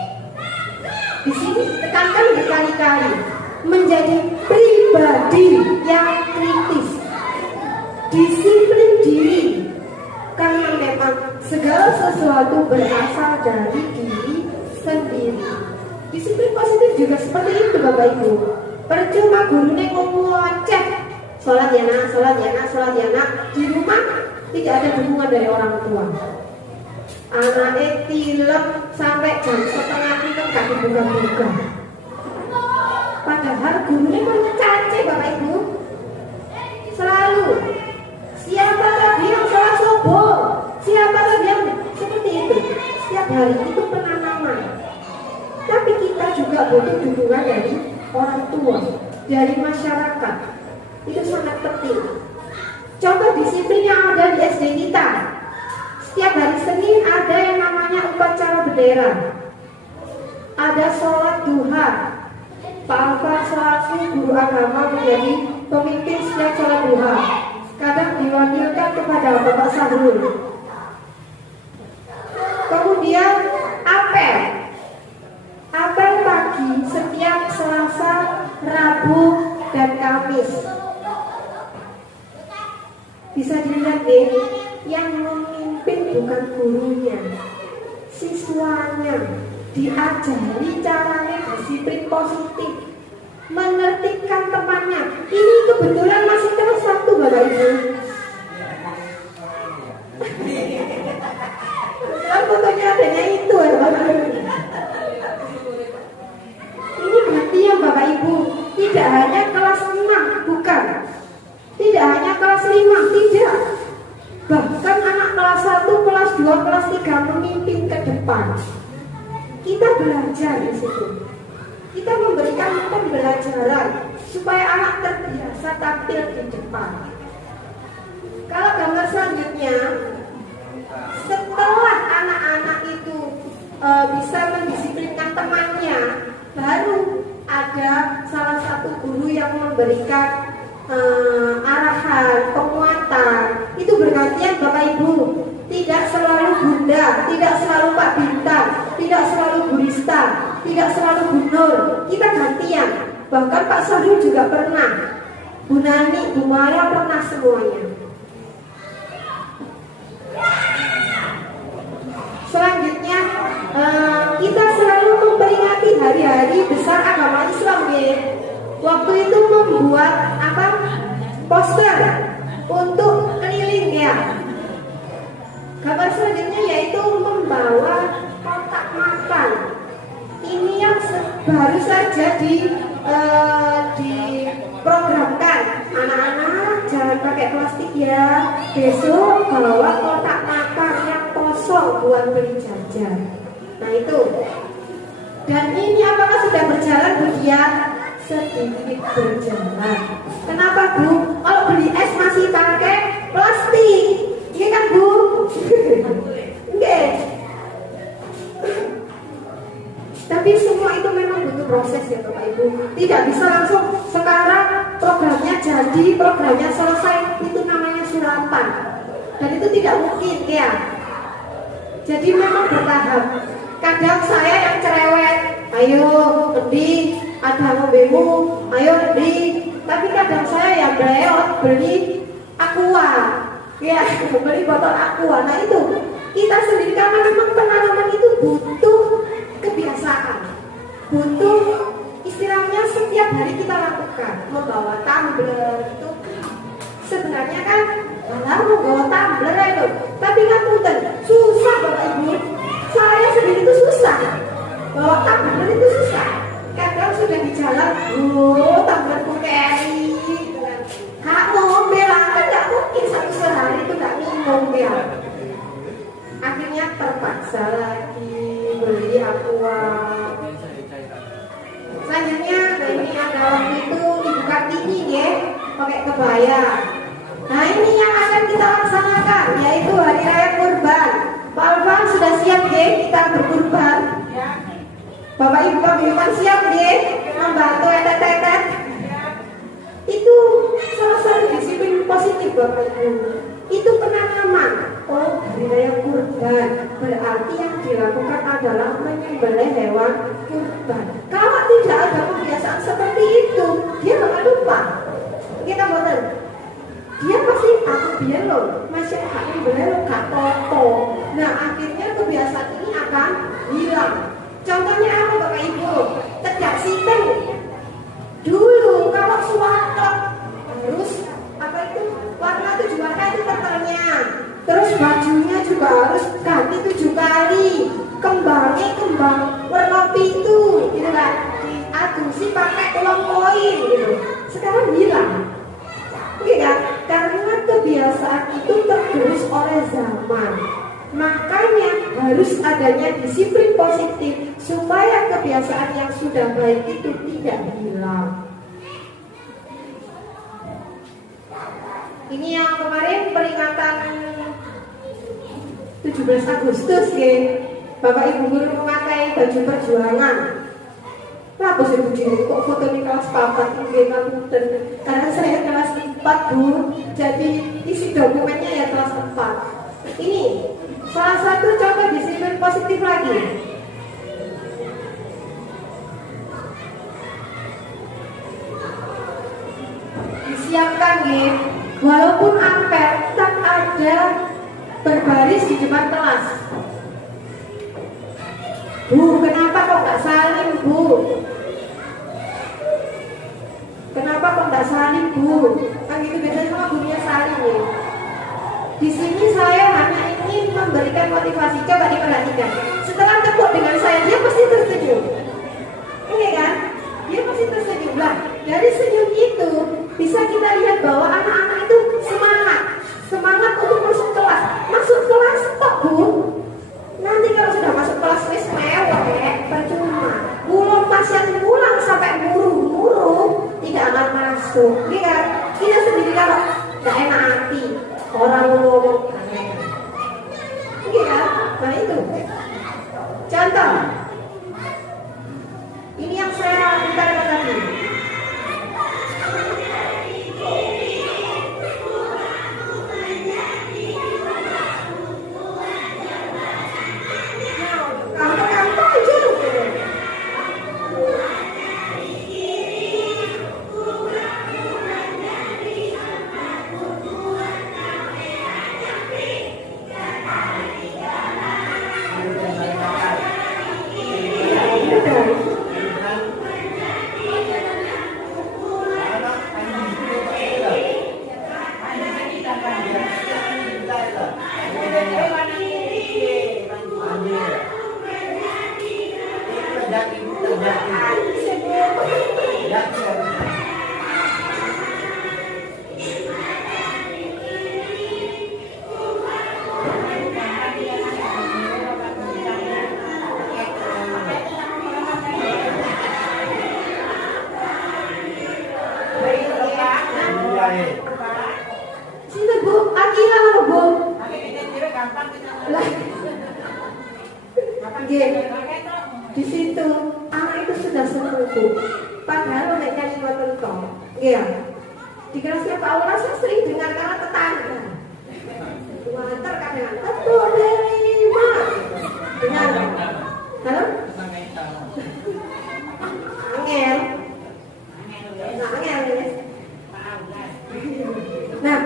Di sini tekankan berkali-kali menjadi pribadi yang kritis, disiplin diri, karena memang segala sesuatu berasal dari diri sendiri. Disiplin positif juga seperti itu Bapak Ibu. Percuma gurunya ngomong cek sholat ya nak, di rumah tidak ada dukungan dari orang tua. Anaknya tilep sampai jam 2:30 gak dibuka-buka. Padahal gurunya mencaci Bapak Ibu. Selalu siapa tadi yang sholat subuh? hari itu penanaman. Tapi kita juga butuh dukungan dari orang tua, dari masyarakat. Itu sangat penting. Contoh disiplin yang ada di SD kita. Setiap hari Senin ada yang namanya upacara bendera. Ada sholat duha. Pak Alfa selaku guru agama menjadi pemimpin setiap sholat duha. Kadang diwakilkan kepada Bapak Sahrul. Kemudian apel. Apel pagi setiap Selasa, Rabu, dan Kamis. Bisa dilihat deh, yang memimpin bukan gurunya, siswanya. Diajari caranya disiplin positif, menertibkan temannya. Ini kebetulan masih kelas 1 Bapak Ibu. Kan fotonya adanya itu ya Bapak Ibu. Ini berarti ya Bapak Ibu, tidak hanya kelas 6, bukan. Tidak hanya kelas 5, tidak. Bahkan anak kelas 1, kelas 2, kelas 3 memimpin ke depan. Kita belajar di situ. Kita memberikan pembelajaran supaya anak terbiasa tampil di depan. Kalau gambar selanjutnya, setelah anak-anak itu bisa mendisiplinkan temannya, baru ada salah satu guru yang memberikan arahan, penguatan. Itu bergantian Bapak Ibu. Tidak selalu Bunda, tidak selalu Pak Bintang, tidak selalu Bu Rista, tidak selalu Bu Nur. Kita gantian. Bahkan Pak Sahrul juga pernah, Bu Nani, Bu Maya pernah semuanya. Selanjutnya kita selalu memperingati hari-hari besar agama Islam ya. Waktu itu membuat poster untuk keliling ya. Gambar selanjutnya yaitu membawa kotak makan. Ini yang baru saja diprogramkan. Anak-anak jangan pakai plastik ya. Besok bawa kotak makan yang kosong buat beli jajan. Nah itu. Dan ini apakah sudah berjalan Bu Dian? Sedikit berjalan. Kenapa Bu? Kalau beli es masih pakai plastik. Iya kan Bu? Enggak. Tapi semua itu memang butuh proses ya Bapak Ibu. Tidak bisa langsung sekarang programnya jadi, programnya selesai. Itu namanya surapan. Dan itu tidak mungkin ya. Jadi memang bertahap. Kadang saya yang cerewet, ayo beli, ada mobilmu, ayo beli. Tapi kadang saya yang beleot beli aqua. Ya, beli botol aqua. Nah itu kita sendiri karena memang pengalaman itu butuh kebiasaan, butuh istilahnya setiap hari kita lakukan. Membawa tumbler itu sebenarnya kan membawa tumbler itu, tapi kan punten susah Bapak Ibu. Saya sendiri itu susah bawa tumbler itu susah. Kadang sudah di jalan, tumblerku carry. Hak ngomel kan nggak mungkin satu sehari itu nggak minum ya. Akhirnya terpaksa lagi beli aqua. Selanjutnya ini ada waktu itu Ibu Kartini ya, pakai kebaya. Nah ini yang akan kita laksanakan yaitu hari raya kurban. Pak Alvan sudah siap ya kita berkurban. Bapak Ibu Pak siap ya membantu etet-etet. Itu salah satu disiplin positif Bapak Ibu. Itu penanaman. Oh, hari raya kurban berarti yang dilakukan adalah menyembelih hewan kurban. Kalau tidak ada kebiasaan seperti itu, dia bakal lupa. Kita boten. Dia pasti aku biar loh, masyarakat nyembelih lo gak toto. Nah akhirnya kebiasaan ini akan hilang. Contohnya apa Bapak Ibu? Tegak siteng. Dulu kalau suaklek harus warna 7 warna itu tertelnya. Terus bajunya juga harus ganti 7 kali. Kembangnya kembang warna pintu, gitu kan? Diadusi pakai uang koin, gitu. Sekarang hilang, oke kan? Karena kebiasaan itu tergerus oleh zaman. Makanya harus adanya disiplin positif supaya kebiasaan yang sudah baik itu tidak hilang. Ini yang kemarin peringatan 17 Agustus ya. Bapak Ibu guru memakai baju perjuangan. Lah bos ibu diri kok foto di kelas 4 karena saya kelas 4 Bu. Jadi isi dokumennya ya kelas 4. Ini salah satu contoh disiplin positif lagi. Disiapkan ya. Walaupun ampel tetap ada berbaris di depan kelas. Bu, kenapa kok nggak salim Bu? Kenapa kok nggak salim Bu? Kan gitu biasanya sama gurunya salim ya. Di sini saya hanya ingin memberikan motivasi. Coba diperhatikan. Setelah tepuk dengan saya, dia pasti tersenyum. Iya kan? Dia pasti tersenyum. Lah, dari senyum itu bisa kita lihat bahwa anak-anak itu semangat untuk masuk kelas. Masuk kelas kok Bu. Nanti kalau sudah masuk kelas wis mewek, percuma. Belum pasien pulang sampai muruh-muruh tidak akan masuk. Iya, kita sendiri kalau nggak enak hati orang ngomong aneh. Iya, nah itu. Contoh. Ini yang saya minta tadi. Sini Bu, Akila mana Bu? Lah, di situ anak itu sudah senang Bu. Padahal udah nyanyi buat tentang, iya. Di kelasnya Pak Aula saya sering dengar karena tetangga. Mengantar kan dengan ketua berima. Dengar, halo? Angel. Nah,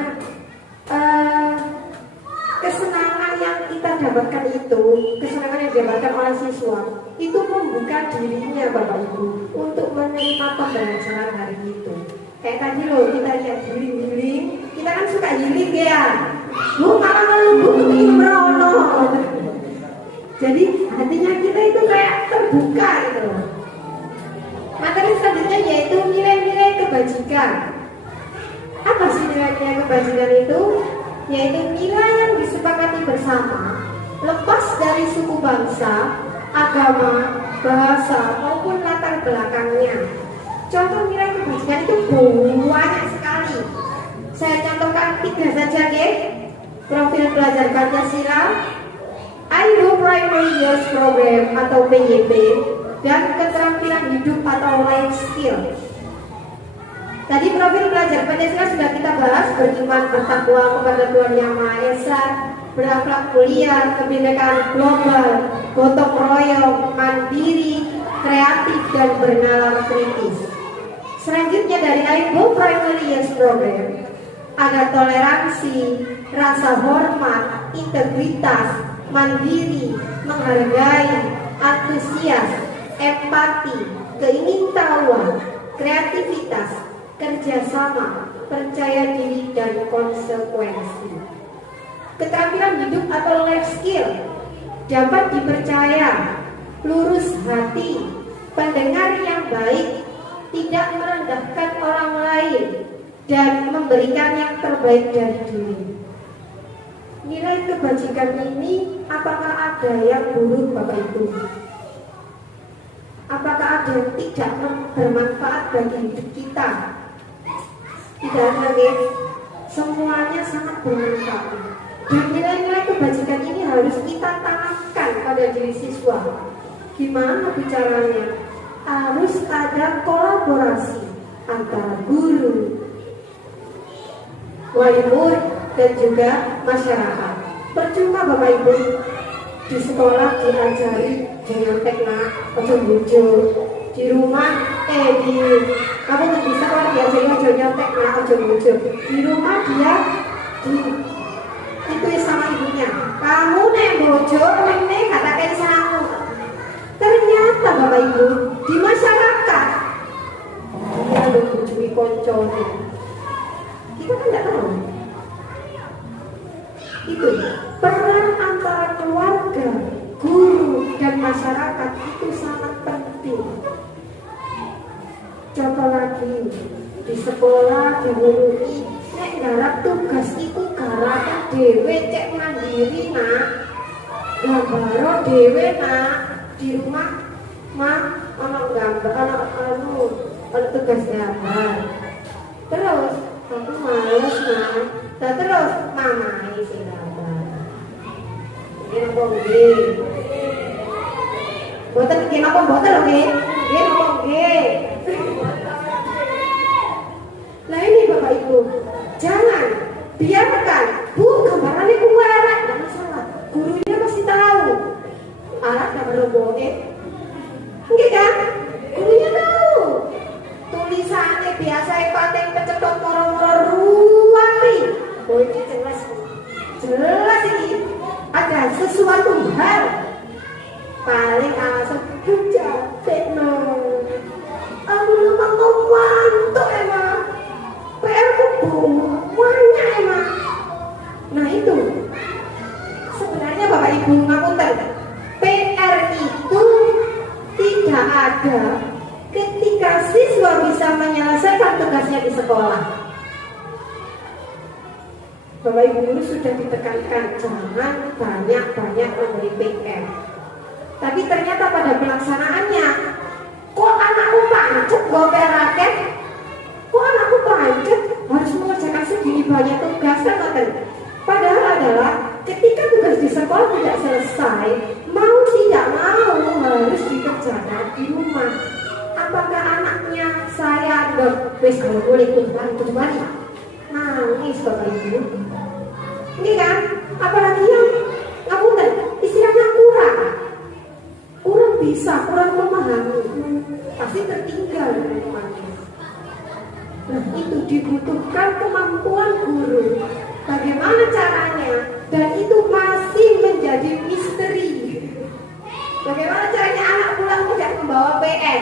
kesenangan yang kita dapatkan itu, kesenangan yang didapatkan oleh siswa, itu membuka dirinya Bapak Ibu untuk menerima pembelajaran hari itu. Kayak tadi loh, kita lihat healing, kita kan suka healing ya. Bu, malah ngelubu Imrono. Jadi hatinya kita itu kayak terbuka gitu loh. Materi selanjutnya yaitu nilai-nilai kebajikan. Apa sih nilai-nilai kebajikan itu? Yaitu nilai yang disepakati bersama, lepas dari suku bangsa, agama, bahasa, maupun latar belakangnya. Contoh nilai kebajikan itu banyak sekali. Saya contohkan 3 saja ya. Profil pelajar Pancasila, IDO Primary Years Program atau PYP, dan keterampilan hidup atau life skill. Tadi profil pelajar Pancasila sudah kita bahas, beriman, bertakwa kepada Tuhan Yang Maha Esa, berakhlak mulia, kebinekaan global, gotong royong, mandiri, kreatif, dan bernalar kritis. Selanjutnya dari IDO Primary Years Program ada toleransi, rasa hormat, integritas, mandiri, menghargai, antusias, empati, keingintahuan, kreativitas, kerjasama, percaya diri, dan konsekuensi. Keterampilan hidup atau life skill dapat dipercaya, lurus hati, pendengar yang baik, tidak merendahkan orang lain, dan memberikan yang terbaik dari diri. nilai kebajikan ini apakah ada yang buruk Bapak Ibu? Apakah ada yang tidak bermanfaat bagi hidup kita? Tidak ada, semuanya sangat bermanfaat. Dan nilai-nilai kebajikan ini harus kita tanamkan pada diri siswa. Gimana bicaranya? Harus ada kolaborasi antara guru, wali murid, dan juga masyarakat. Percuma Bapak Ibu di sekolah diajari jangan tekna, ojo lucu. Di rumah, kamu nggak bisa kalau diajari ojo nyontek, ojo lucu. Di rumah dia itu sama ibunya. Kamu nek bojo, nek katakan sama. Ternyata Bapak Ibu di masyarakat dia ada bujui konconya. Kita kan nggak tahu. Itu peran antara keluarga, guru, dan masyarakat itu sangat penting. Contoh lagi di sekolah dihului nek garap tugas itu garap dewe cek mandiri nak, gambaro dewe nak, di rumah mah ono gambar ono tugas gambar. Terus aku males nak, terus mama isi gambar. Ini ngomong gini, boten gini apa boten loh gini ngomong gini. Nah ini Bapak Ibu, jangan biarkan bu gambarannya kuwarak, nggak masalah. Gurunya pasti tahu. Alat nggak perlu bohong, enggak kan? Gurunya tahu. Tulisannya biasa paten kecetot moro-moro ruwari. Oh ini jelas ini. Ada sesuatu hal paling alasan bujatekno. Aku lupa ngewantuk emang. PR ku banyak emang. Nah itu sebenarnya Bapak Ibu ngapunten, PR itu tidak ada ketika siswa bisa menyelesaikan tugasnya di sekolah. Bapak Ibu guru sudah ditekankan jangan banyak-banyak memberi PR. Tapi ternyata pada pelaksanaannya, kok anakku pancet bawa PR raket? Kok anakku pancet harus mengerjakan segini banyak tugas kan? Padahal adalah ketika tugas di sekolah tidak selesai, mau tidak mau harus dikerjakan di rumah. Apakah anaknya saya wes kalau boleh kembali nangis Bapak Ibu? Ini kan, apalagi yang ngapunten istilahnya kurang bisa, kurang memahami, pasti tertinggal di rumahnya. Nah itu dibutuhkan kemampuan guru. Bagaimana caranya? Dan itu masih menjadi misteri. Bagaimana caranya anak pulang tidak membawa PR?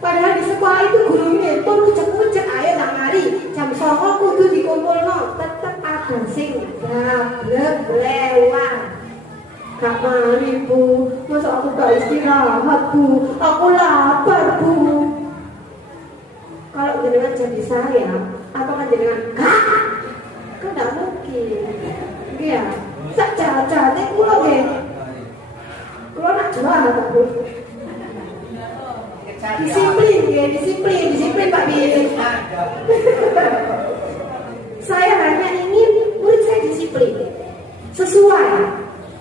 Padahal di sekolah itu gurunya itu ucek-ucek, ayo nak mari jam 09.00 kudu dikumpulno. Tetap ada sing gablek lewat. Gak mari bu, masa aku gak istirahat bu, aku lapar bu. Kalau jenengan jadi saya, apakah jenengan kan tidak mungkin. Iya, saja-saja kulo nggih. Kulo nak jual Bu. Disiplin ya, disiplin Pak Bin. Saya hanya ingin murid saya disiplin. Sesuai.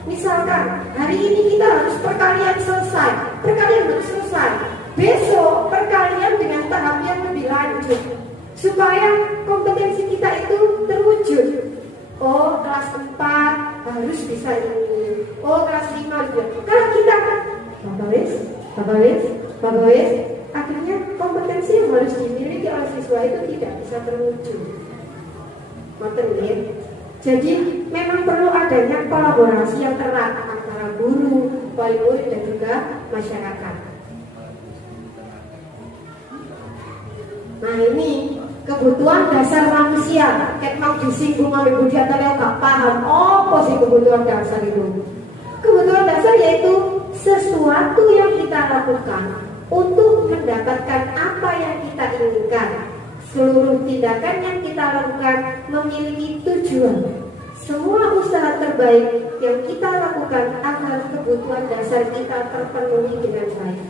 Misalkan hari ini kita harus perkalian selesai. Perkalian harus selesai. Besok perkalian dengan tahap yang lebih lanjut. Supaya kompetensi kita itu terwujud. Oh, kelas 4 harus bisa ini. Oh, kelas 5 juga. Kalau kita Bapak Wes, akhirnya kompetensi yang harus dimiliki oleh siswa itu tidak bisa terwujud. Jadi memang perlu adanya kolaborasi yang erat antara guru, wali murid dan juga masyarakat. Nah ini kebutuhan dasar manusia. Kayak mau disinggung oleh Budi atau yang nggak paham apa sih kebutuhan dasar itu? Kebutuhan dasar yaitu sesuatu yang kita lakukan untuk mendapatkan apa yang kita inginkan. Seluruh tindakan yang kita lakukan memiliki tujuan. Semua usaha terbaik yang kita lakukan agar kebutuhan dasar kita terpenuhi dengan baik.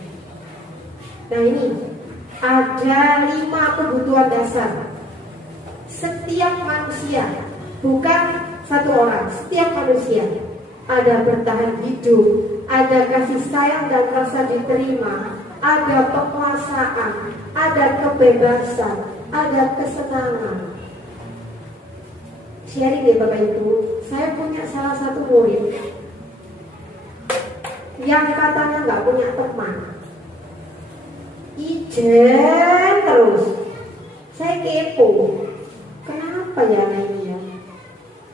Nah ini, ada 5 kebutuhan dasar setiap manusia, bukan satu orang, setiap manusia. Ada bertahan hidup, ada kasih sayang dan rasa diterima, ada kekuasaan, ada kebebasan, ada kesenangan. Sharing ya Bapak Ibu, saya punya salah satu murid yang katanya nggak punya teman, ijen terus. Saya kepo, kenapa ya ini ya?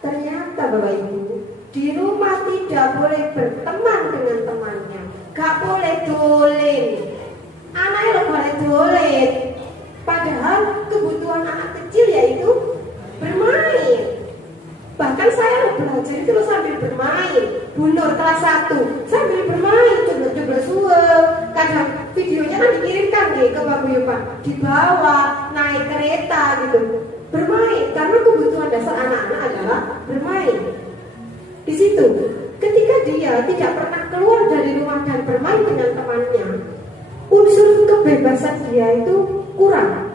Ternyata Bapak Ibu, di rumah tidak boleh berteman dengan temannya, nggak boleh dolen. Anaknya nggak boleh dolen, padahal kebutuhan anak kecil yaitu bermain. Bahkan saya belajar itu sambil bermain. Bunur kelas 1 sambil bermain, coba-coba suel. Kadang videonya kan dikirimkan nih ke Paguyuban, dibawa naik kereta gitu, bermain. Karena kebutuhan dasar anak-anak adalah bermain. Di situ, ketika dia tidak pernah keluar dari rumah dan bermain dengan temannya, unsur kebebasan dia itu kurang.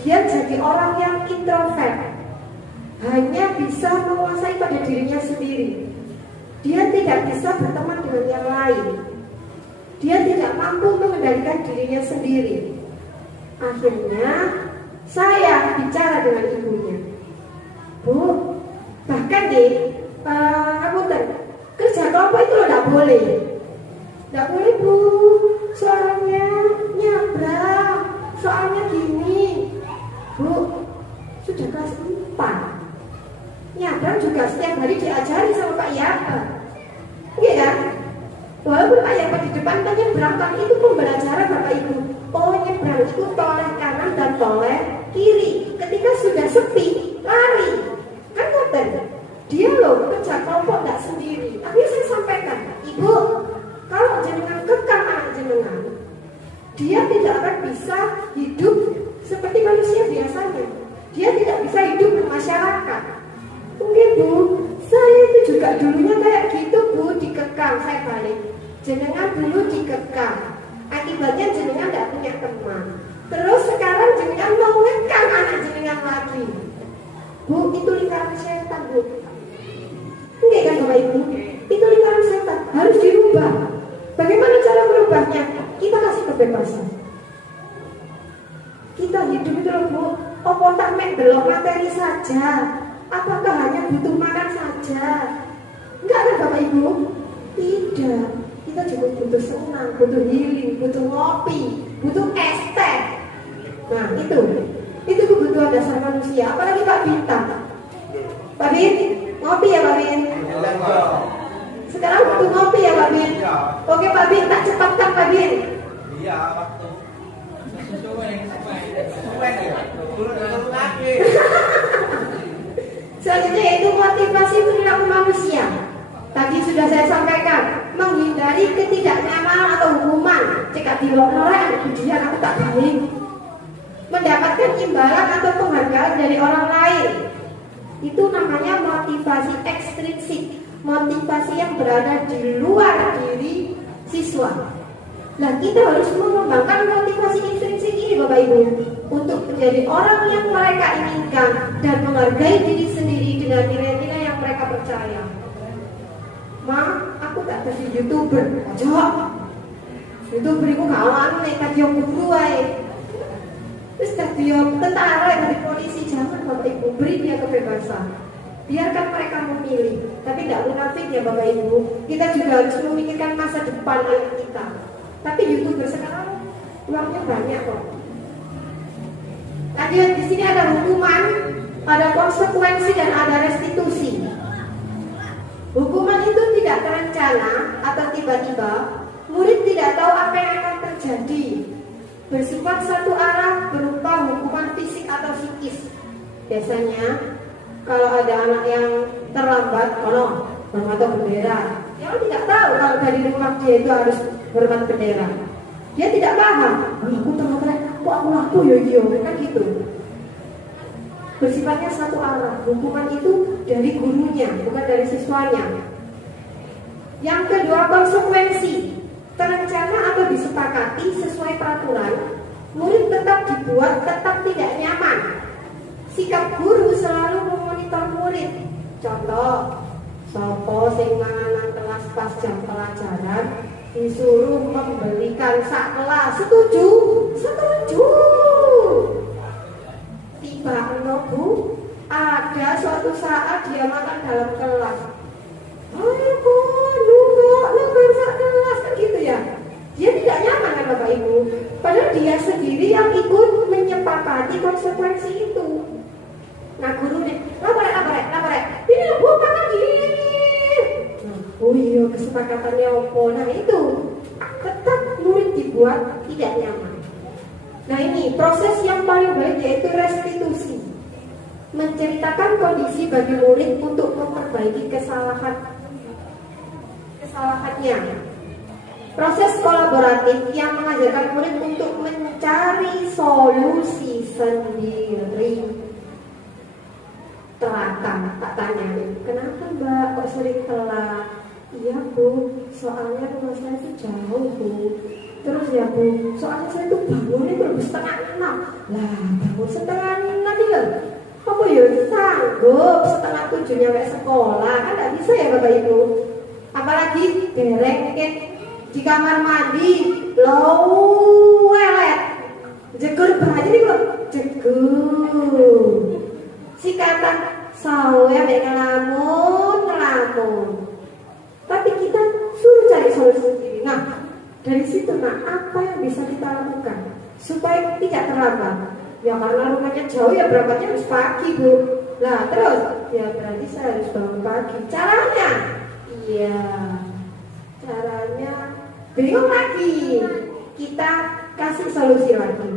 Dia jadi orang yang introvert, hanya bisa menguasai pada dirinya sendiri. Dia tidak bisa berteman dengan yang lain. Dia tidak mampu mengendalikan dirinya sendiri. Akhirnya saya bicara dengan ibunya, Bu, bahkan nih kerja kelompok itu tidak boleh. Tidak boleh Bu, soalnya nyabrang, soalnya gini. Bu, sudah kelas 4, nyabrang juga setiap hari diajari sama Pak Yapa. Iya kan? Walaupun Pak Yapa di depan kan nyebrang, itu pembelajaran Bapak Ibu. Oh, nyebrang itu toleh kanan dan toleh kiri. Ketika sudah sepi, lari. Kan ngoten. Dia loh kerja kelompok tidak sendiri. Akhirnya saya sampaikan, Ibu, kalau jenengan kekang anak jenengan, dia tidak akan bisa hidup seperti manusia biasanya. Dia tidak bisa hidup bermasyarakat. Mungkin Bu, saya itu juga dulunya kayak gitu Bu, dikekang. Saya balik, jenengan dulu dikekang, akibatnya jenengan tidak punya teman. Terus sekarang jenengan mau ngekang anak jenengan lagi. Bu, itu lingkaran setan Bu. Enggak kan Bapak Ibu? Itu lingkaran setan, harus dirubah. Bagaimana cara merubahnya? Kita kasih kebebasan. Kita hidup itu loh Bu, otak mek belok materi saja. Apakah hanya butuh makan saja? Enggak kan Bapak Ibu? Tidak. Kita juga butuh senang, butuh healing, butuh ngopi, butuh es teh. Nah itu kebutuhan dasar manusia. Apalagi Pak Bintang. Pak Bin, ngopi ya Pak Bin? Sekarang butuh ngopi ya Pak Bin? Oke Pak Bin, tak cepatkan Pak Bin. Iya, waktu. Sesuai. Selanjutnya yaitu motivasi perilaku manusia. Tadi sudah saya sampaikan, menghindari ketidaknyamanan atau hukuman. Jika dilolak ada pujian aku tak baik. Mendapatkan imbalan atau penghargaan dari orang lain. Itu namanya motivasi ekstrinsik, motivasi yang berada di luar diri siswa. Nah, kita harus mengembangkan motivasi intrinsik ini Bapak Ibu, untuk menjadi orang yang mereka inginkan dan menghargai diri sendiri dengan nilai-nilai yang mereka percaya. Ma, aku tak jadi YouTuber. Jok, YouTuber itu kawan nih, tadi yang guru aja. Terus tadi yang tentara, dari polisi. Jangan Bapak Ibu, beri dia kebebasan. Biarkan mereka memilih. Tapi tidak munafik ya Bapak Ibu. Kita juga harus memikirkan masa depan anak kita. Tapi YouTuber sekarang uangnya banyak kok. Tadi di sini ada hukuman, ada konsekuensi dan ada restitusi. Hukuman itu tidak terencana atau tiba-tiba. Murid tidak tahu apa yang akan terjadi. Bersifat satu arah berupa hukuman fisik atau psikis. Biasanya kalau ada anak yang terlambat, hormat bendera. Dia tidak tahu kalau dari rumah dia itu harus hormat bendera. Dia tidak paham. Aku terlambat, kok aku laku yo kan gitu. Bersifatnya satu arah. Hukuman itu dari gurunya, bukan dari siswanya. Yang kedua, konsekuensi. Terencana atau disepakati sesuai peraturan, murid tetap dibuat tetap tidak nyaman. Sikap guru selalu memonitor murid. Contoh, sopo sing mangan kelas pas jam pelajaran disuruh membelikan sak kelas. Setuju? Setuju. Tiba Bu, ada suatu saat dia makan dalam kelas. Ayo Bu, lu sak kelas kan gitu ya. Dia tidak nyaman kan Bapak Ibu. Padahal dia sendiri yang ikut menyepakati konsekuensi itu. Nah gurunya, lapor. Ini Bu makan gini. Oh iya, kesepakatannya opo. Nah itu tetap murid dibuat tidak nyaman. Nah ini proses yang paling baik yaitu restitusi. Menceritakan kondisi bagi murid untuk memperbaiki kesalahannya. Proses kolaboratif yang mengajarkan murid untuk mencari solusi sendiri. Terakan, tak tanya, kenapa Mbak kok sering telat? Iya Bu, soalnya rumah saya itu jauh Bu. Terus ya Bu, soalnya saya tuh bangunnya belum 5:30. Lah, bangun 5:30 ya? Apa ya sanggup 6:30 nyampe sekolah? Kan gak bisa ya Bapak Ibu. Apalagi dereng mungkin di kamar mandi, welet, jegur baju nih kok, jegur. Sikatan sawe mek ngelamun. Tapi kita suruh cari solusi sendiri. Nah, dari situ apa yang bisa kita lakukan supaya tidak terlambat? Ya karena rumahnya jauh ya berangkatnya harus pagi Bu. Nah terus ya berarti saya harus bangun pagi. Caranya? Iya, caranya bingung lagi. Kita kasih solusi lagi.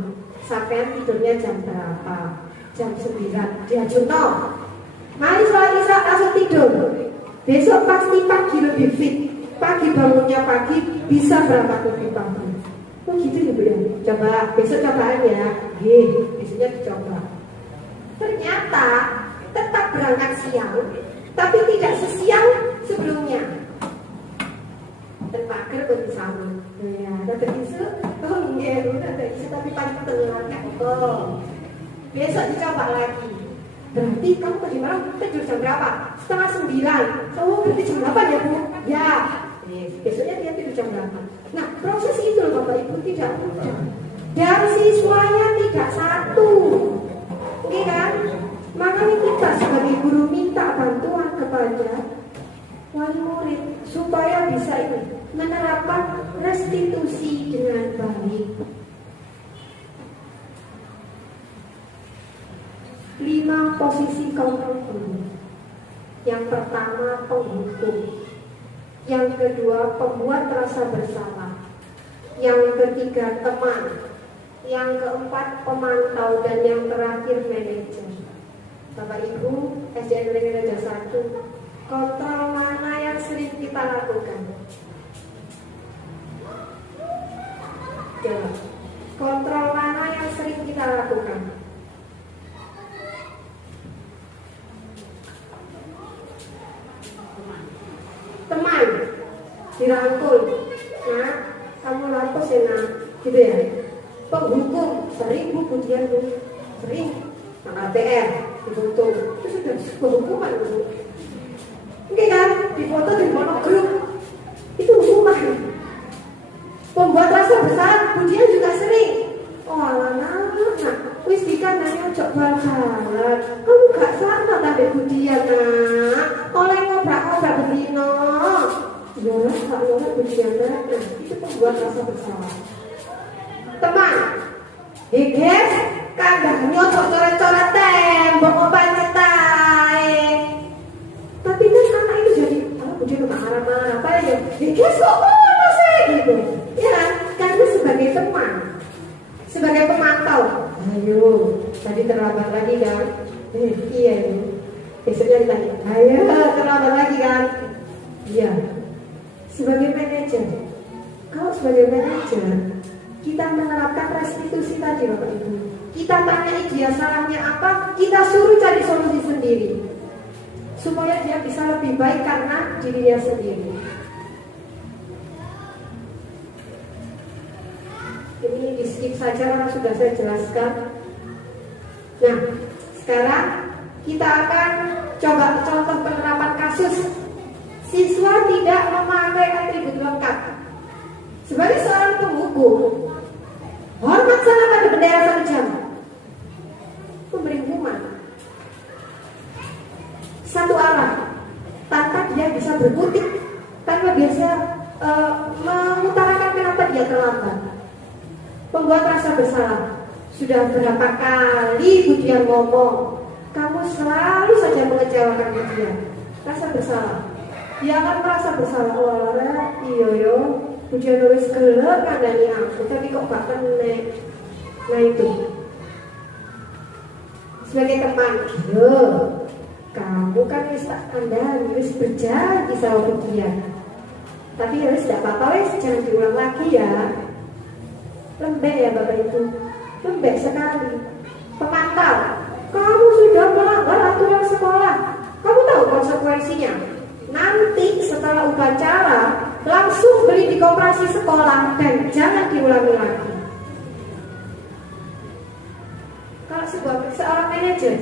Sampai tidurnya jam berapa? Jam 9. Dia Juno. Mari sholat isya langsung tidur. Besok pasti pagi lebih fit. Pagi bangunnya pagi bisa berangkat lebih pagi. Oh gitu ya Bu ya. Coba besok cobaan ya. Besoknya dicoba. Ternyata tetap berangkat siang, tapi tidak sesiang sebelumnya. Dan pagar pun sama. Ya, ada isu. Oh enggak, ada isu tapi pagi tengah oh. Besok dicoba lagi. Berarti kamu tadi malam tidur jam berapa? 8:30. Oh berarti jam 8 ya Bu? Ya. Besoknya dia tidur jam 8. Nah proses itu loh Bapak Ibu tidak mudah. Dan siswanya tidak satu. Oke kan? Makanya kita sebagai guru minta bantuan kepada wali murid supaya bisa ini menerapkan restitusi dengan baik. 5 posisi kontrol guru. Yang pertama penghukum. Yang kedua pembuat rasa bersalah. Yang ketiga teman. Yang keempat pemantau dan yang terakhir manajer. Bapak Ibu, SDN Negeri Raja 1, kontrol mana yang sering kita lakukan? Jawab. Kontrol mana yang sering kita lakukan? Teman dirangkul. Nah, kamu lapos ya nah, gitu ya. Penghukum sering Bu pujian Bu, sering PR difoto itu sudah sebuah hukuman Bu. Oke kan, difoto di monogrup itu hukuman. Pembuat rasa bersalah pujian juga sering. Oh anak, wis dikanane ojo bal-balan. Kamu gak salah tadi pujian nak. Oleh ngobrak-ngobrak bendino. Ya, gak oleh pujian nak. Itu pembuat rasa bersalah. Teman, guys, kagak nyocok coret-coret tembok obat nyetai. Tapi kan anak itu jadi, dia marah-marah, apa ya? Guys, kok mana sih? Gitu. Ya, karena sebagai teman, sebagai pemantau. Ayo, tadi terlambat lagi kan? Iya, besoknya ditanya, ayo terlambat lagi kan? Iya. Sebagai manajer, kalau sebagai manajer kita menerapkan restitusi tadi Bapak Ibu. Kita tanyai dia salahnya apa, kita suruh cari solusi sendiri. supaya dia bisa lebih baik karena dirinya sendiri. Ini di skip saja karena sudah saya jelaskan. Nah, sekarang kita akan coba contoh penerapan kasus siswa tidak memakai atribut lengkap. Sebagai seorang penghukum, hormat sana pada bendera satu jam. Memberi hukuman satu arah tanpa dia bisa berkutik, tanpa biasa mengutarakan kenapa dia terlambat. Pembuat rasa bersalah. Sudah berapa kali Budian ngomong, kamu selalu saja mengecewakan Budian. Rasa bersalah. Dia akan merasa bersalah. Wah, iya yo, Budian wis gelek kandhani aku, tapi kok gak kenek. Nah itu. Sebagai teman, yo, kamu kan wis tak kandhani, wis berjanji sama Budian. Tapi ya wis gak apa-apa, wis jangan diulang lagi ya. Lembek ya Bapak Ibu, lembek sekali. Pemantau, kamu sudah melanggar aturan sekolah. Kamu tahu konsekuensinya? Nanti setelah upacara langsung beri di koperasi sekolah dan jangan diulangi lagi. Kalau seorang manajer,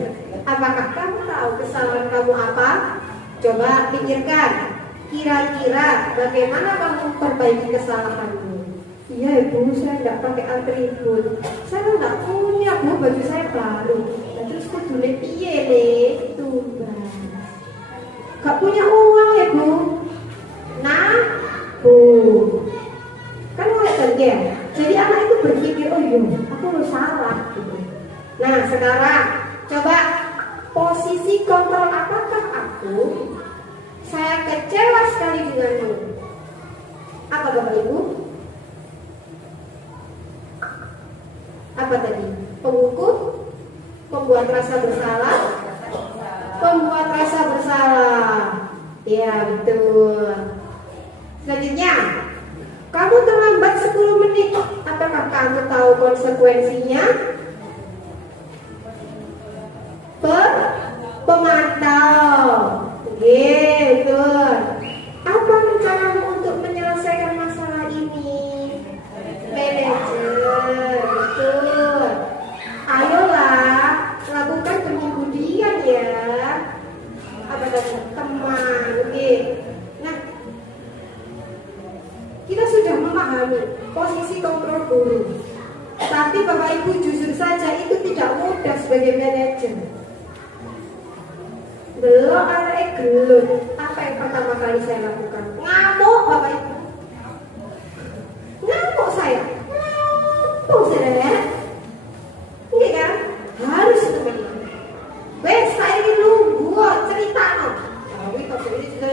apakah kamu tahu kesalahan kamu apa? Coba pikirkan, kira-kira bagaimana kamu memperbaiki kesalahanmu? Iya ibu, saya tidak pakai atribut. Saya tidak punya bu, baju saya baru. Nah, terus kudune piye nih? Tumbas. Gak punya uang ya bu? Nah, bu, kan ngeliat ya. Jadi anak itu berpikir, oh iya, aku lo salah. Gitu. Nah sekarang coba posisi kontrol apakah aku? Saya kecewa sekali denganmu. Apa Bapak Ibu? Apa tadi? Penghukum, pembuat rasa bersalah, pembuat rasa bersalah. Ya betul. Selanjutnya, kamu terlambat 10 menit. Apakah kamu tahu konsekuensinya? Pemantau. Gitu. Apa rencanamu untuk menyelesaikan masalah ini? Manajer. Betul. Ayolah, lakukan pembuktian ya. Apa tadi? Teman. Nah, kita sudah memahami posisi kontrol guru. Tapi Bapak Ibu jujur saja itu tidak mudah sebagai manajer. Belum ada gelut. Apa yang pertama kali saya lakukan? Ngamuk Bapak Ibu. Ngamuk saya. Ngamuk saya. Ini kan harus teman-teman. Wes saya ini nunggu cerita no. Tapi kok ini sudah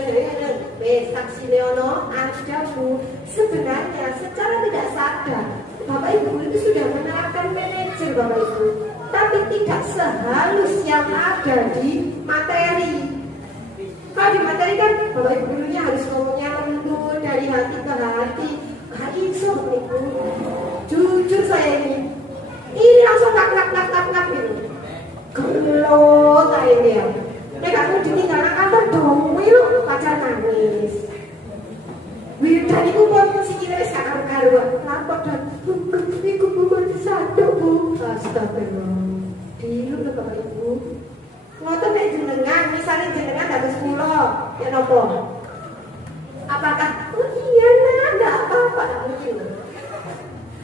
wes taksi Leono Anda bu. Sebenarnya secara tidak sadar Bapak Ibu itu sudah menerapkan manajer Bapak Ibu. Tapi tidak sehalus yang ada di materi. Kalau di materi kan Bapak Ibu gurunya harus ngomongnya lembut dari hati ke hati. Gak bisa Bapak Ibu. Jujur saya ini langsung nak gitu. Gelot aja dia. Ya kamu ditinggalkan kantor dong, lu pacar nangis. Dan itu buat si kita wis karu-karuan. Lapor dan iku bukan satu bu. Astagfirullah. Dilu lho Bapak Ibu. Ngoten nek jenengan, misalnya jenengan dados kula, ya napa? Apakah oh iya nah enggak apa-apa mungkin.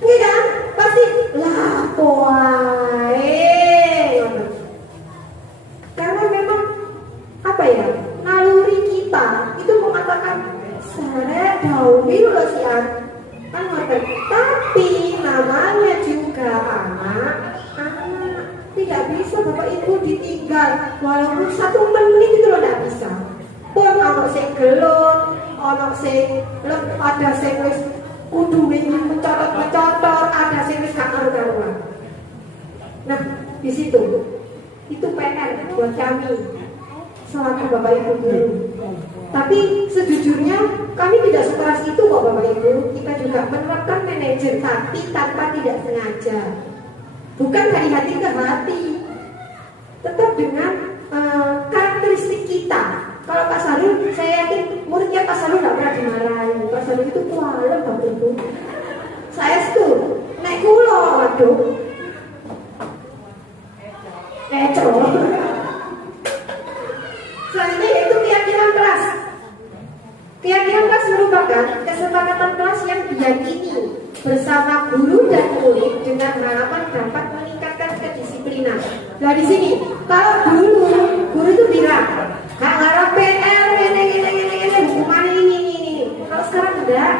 Iya kan? Pasti lapo ae. Karena memang apa ya? Naluri kita itu mengatakan sare dawi lho sian. Kan ngoten. Tapi namanya juga anak tidak bisa Bapak Ibu ditinggal walaupun 1 menit itu loh tidak bisa. Pun ono sing gelut, ono sing ada sing wis kudu mencotot, ada sing wis gak karu-karuan. Nah, di situ itu PR buat kami selaku Bapak Ibu guru. Tapi sejujurnya kami tidak sekeras itu kok Bapak Ibu. Kita juga menerapkan manajer tapi tanpa tidak sengaja. Bukan dari hati ke hati. Tetap dengan karakteristik kita kita. Kalau Pak Sarul, saya yakin muridnya Pak Sarul nggak pernah dimarahin. Pak Sarul itu kualat waktu itu. Saya itu naik kulo, waduh. Kecoh. Selanjutnya yaitu keyakinan kelas. Keyakinan kelas merupakan kesepakatan kelas yang diyakini bersama guru dan murid dengan harapan dapat meningkatkan kedisiplinan. Nah di sini, kalau dulu guru itu bilang, nggak harap PR, ini, hukuman ini. Kalau sekarang enggak.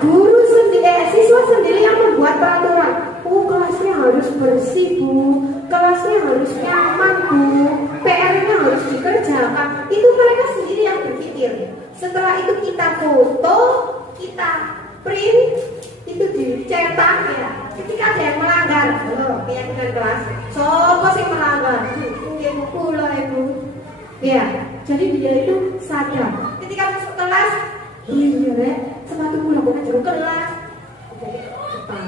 Guru sendiri, siswa sendiri yang membuat peraturan. Oh, kelasnya harus bersih, Bu. Kelasnya harus nyaman, Bu. PR-nya harus dikerjakan. Itu mereka sendiri yang berpikir. Setelah itu kita foto, kita print, itu dicetak ya. Ketika ada yang melanggar, keyakinan kelas, siapa sih melanggar? Ibu pula ibu. Ya, jadi dia itu sadar. Ketika masuk kelas, iya rek, sepatu pula bukan jeruk kelas. Jadi depan.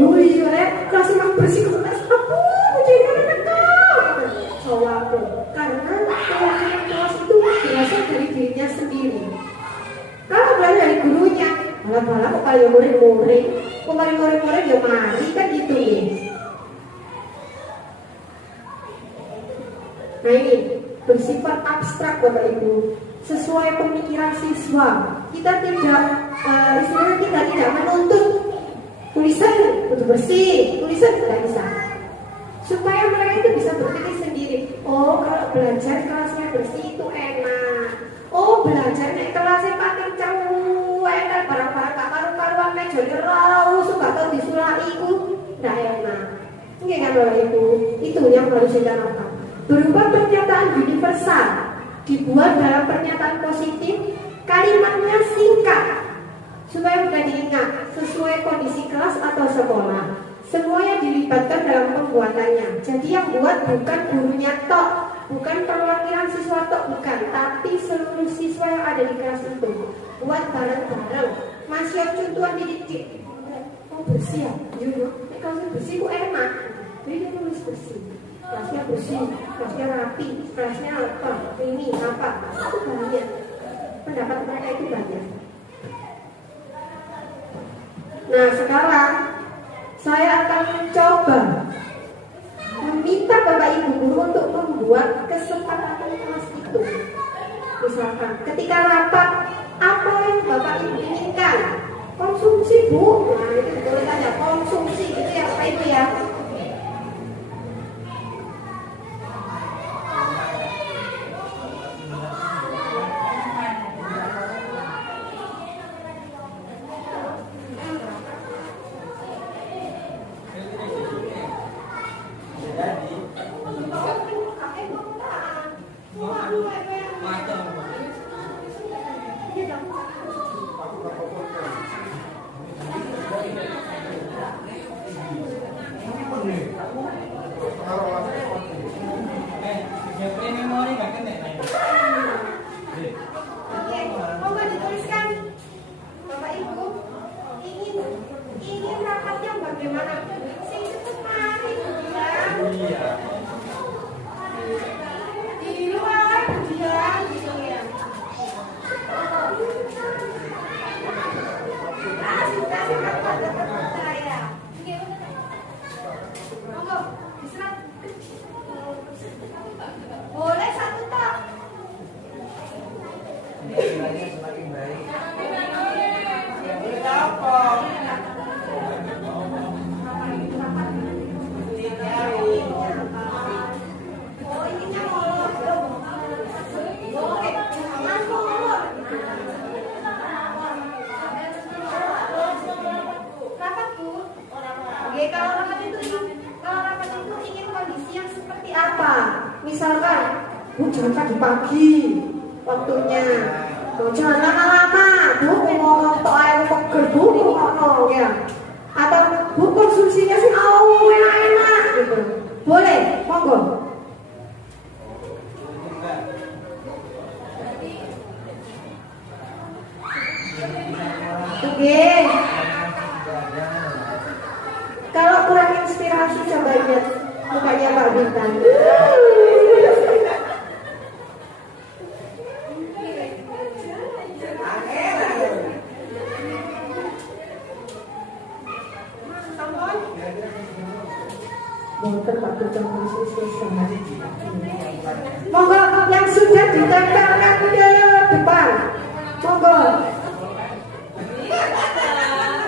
Oh iya rek, kelas memang bersih kelas. Aku jadi anak aku. Karena keyakinan kelas itu berasal dari dirinya sendiri. Kalau berasal dari gurunya, malah kok kalian murid-murid, kok kalian murid-murid ya mari kan gitu nih. Nah ini bersifat abstrak Bapak Ibu, sesuai pemikiran siswa. Kita tidak, istilahnya kita tidak menuntut tulisan untuk bersih, tulisan tidak bisa. Supaya mereka itu bisa berpikir sendiri. Oh, kalau belajar kelasnya bersih itu enak. Oh, belajar nih kelasnya pakai enak, barang-barang gak karu-karuan nek jadi raus, gak tau disulai itu, tidak enak. Enggak kan Bapak Ibu? Itu yang harus kita lakukan. Berupa pernyataan universal, dibuat dalam pernyataan positif, kalimatnya singkat, supaya mudah diingat, sesuai kondisi kelas atau sekolah. Semuanya dilibatkan dalam pembuatannya. Jadi yang buat bukan gurunya tok, bukan perwakilan siswa tok, bukan, tapi seluruh siswa yang ada di kelas itu. Buat bareng-bareng. Masih contohan dididik. Oh bersih ya? Iya, kalau bersih kok enak. Jadi dia tulis bersih. Kelasnya bersih, kelasnya rapi, kelasnya apa? Ini apa? Itu banyak. Pendapat mereka itu banyak. Nah sekarang saya akan mencoba meminta Bapak Ibu guru untuk membuat kesepakatan kelas itu. Misalkan ketika rapat, apa yang Bapak Ibu inginkan? Konsumsi Bu, nah itu boleh tanya konsumsi gitu ya Bapak Ibu ya. Boleh satu tak? Semakin baik. Apa? Misalkan, jangan pagi-pagi waktunya, jangan lama-lama, Bu ngomong tok ae pegel, Bu ngomong ya. Atau Bu konsumsinya sih enak-enak gitu. Boleh, monggo. Oke. Kalau kurang inspirasi coba lihat mukanya Pak Bintang. ditempelkan di depan. Monggo.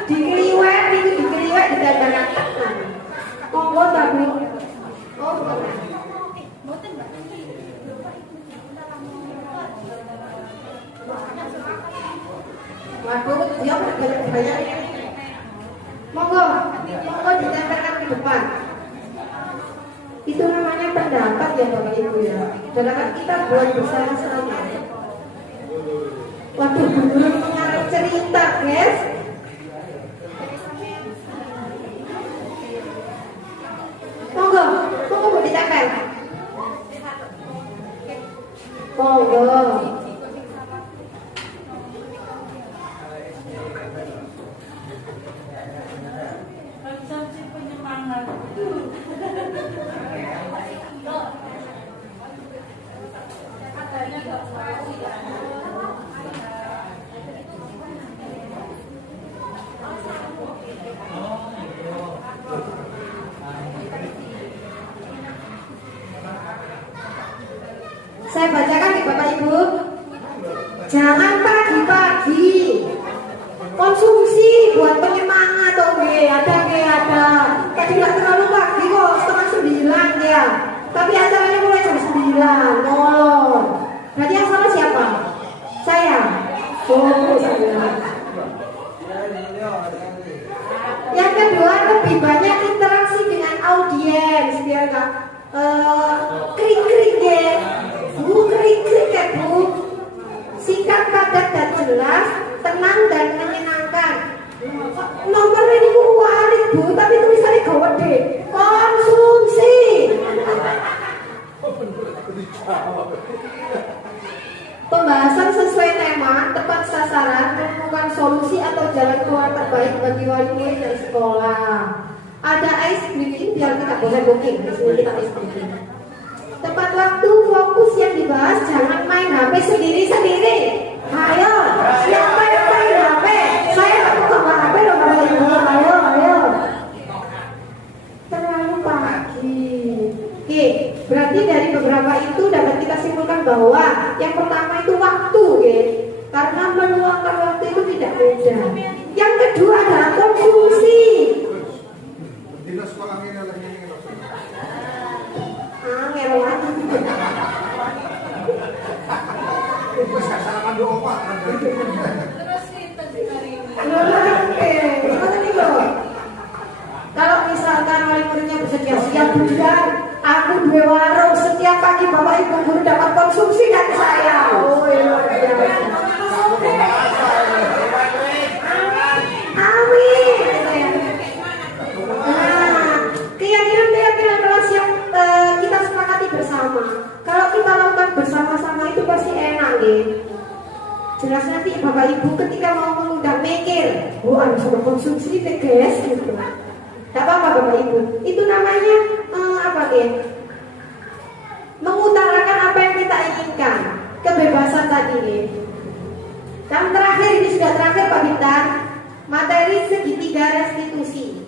Dikeliwet itu ditempelkan. Monggo tapi. Oh, bukan. Waduh, dia banyak. Monggo ditempelkan di depan. Itu namanya pendapat ya Bapak Ibu ya. Sedangkan kita buat bersama-sama. Waduh, belum mengarang cerita, guys. Monggo mau ditempel. Monggo. Konsumsi penyemangat. Saya bacakan nih Bapak Ibu. Jangan pagi-pagi konsumsi buat penyemangat. Ada. Tapi nggak terlalu pagi kok, setengah 9 ya. Tapi acaranya mulai jam 9. Molor. Berarti yang salah siapa? Saya. Oh, saya. Yang kedua, lebih banyak interaksi dengan audiens biar nggak krik-krik ya. Krik-krik ya Bu. Singkat, padat dan jelas, tenang dan menyenangkan. Nomornya ini warit Bu, tapi tulisannya gede. Konsumsi. Pembahasan sesuai tema, tepat sasaran, menemukan solusi atau jalan keluar terbaik bagi wali-murid dan sekolah. Ada ice breaking biar kita boleh booking. Di sini kita ice breaking. Tepat waktu, fokus yang dibahas, jangan main HP sendiri-sendiri. Ayo, siapa yang main HP? Saya nggak mau sama HP loh, Bapak Ibu. Ayo. Terlalu pagi. Oke, berarti dari beberapa itu dapat kita simpulkan bahwa yang pertama itu waktu, karena meluangkan waktu itu tidak mudah. Yang kedua adalah konsumsi. Angel lagi. Terus kita hari ini. Kalau misalkan wali muridnya bersedia siap bulan, aku dua warung setiap pagi Bapak Ibu guru dapat konsumsi dari saya. Oh luar biasa. Amin. Nah, keyakinan kelas yang kita sepakati bersama. Kalau kita lakukan bersama-sama itu pasti enak nih. Jelas nanti Bapak Ibu ketika mau mengundang mikir, harus sama konsumsi deh guys gitu. Gak apa-apa Bapak Ibu. Itu namanya apa ya? Mengutarakan apa yang kita inginkan. Kebebasan tadi nih. Dan terakhir, ini sudah terakhir Pak Bintang. Materi segitiga restitusi.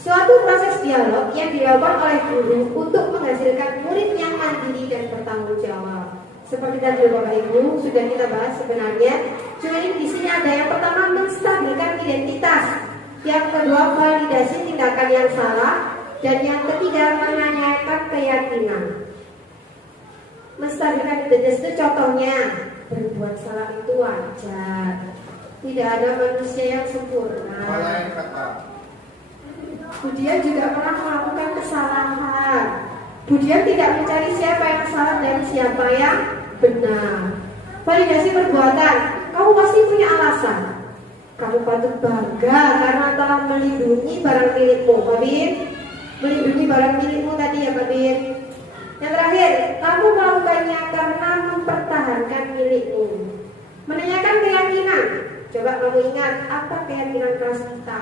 Suatu proses dialog yang dilakukan oleh guru untuk menghasilkan murid yang mandiri dan bertanggung jawab. Seperti tadi Bapak Ibu sudah kita bahas sebenarnya. Cuma ini di sini ada yang pertama menstabilkan identitas, yang kedua validasi tindakan yang salah, dan yang ketiga menanyakan keyakinan. Menstabilkan identitas itu contohnya berbuat salah itu wajar. Tidak ada manusia yang sempurna. Budian juga pernah melakukan kesalahan. Budian tidak mencari siapa yang salah dan siapa yang benar. Validasi perbuatan. Kamu pasti punya alasan. Kamu patut bangga karena telah melindungi barang milikmu, Pak Bin. Melindungi barang milikmu tadi ya, Pak Bin. Yang terakhir, kamu melakukannya karena mempertahankan milikmu. Menanyakan keyakinan. Coba kamu ingat apa keyakinan kelas kita.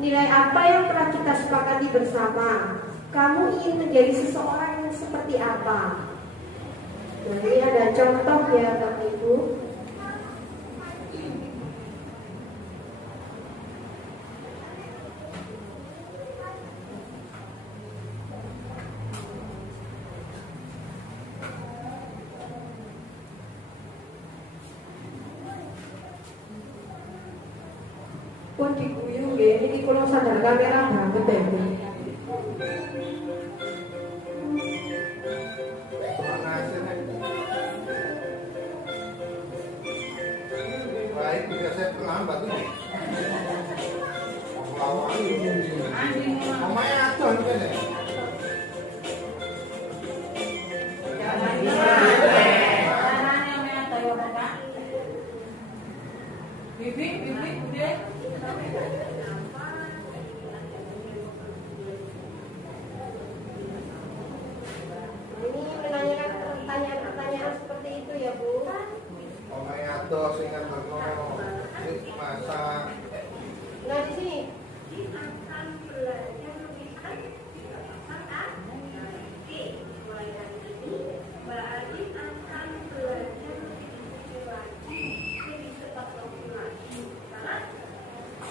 Nilai apa yang telah kita sepakati bersama. Kamu ingin menjadi seseorang yang seperti apa? Nah, ini ada contoh ya Bapak Ibu. sampun diguyu nggih, niki kula sadar kamera banget ya. Bu. Baik, biasa terlambat nih. Omanya aduh kan ya. Bibi, udah. Ini menanyakan pertanyaan-pertanyaan seperti itu ya Bu. Omanya aduh sehingga berkono. Masak. Nah di sini.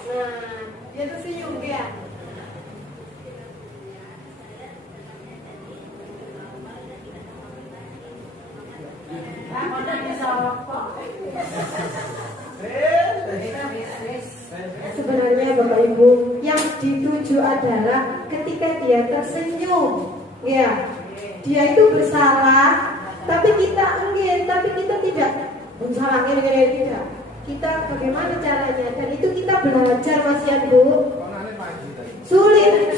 Nah, dia tuh senyum ya. Sebenarnya Bapak Ibu, yang dituju adalah ketika dia tersenyum, ya, dia itu bersalah, tapi kita tidak bersalah, tidak. Kita bagaimana caranya? Dan itu kita belajar Mas Yan Bu. Sulit.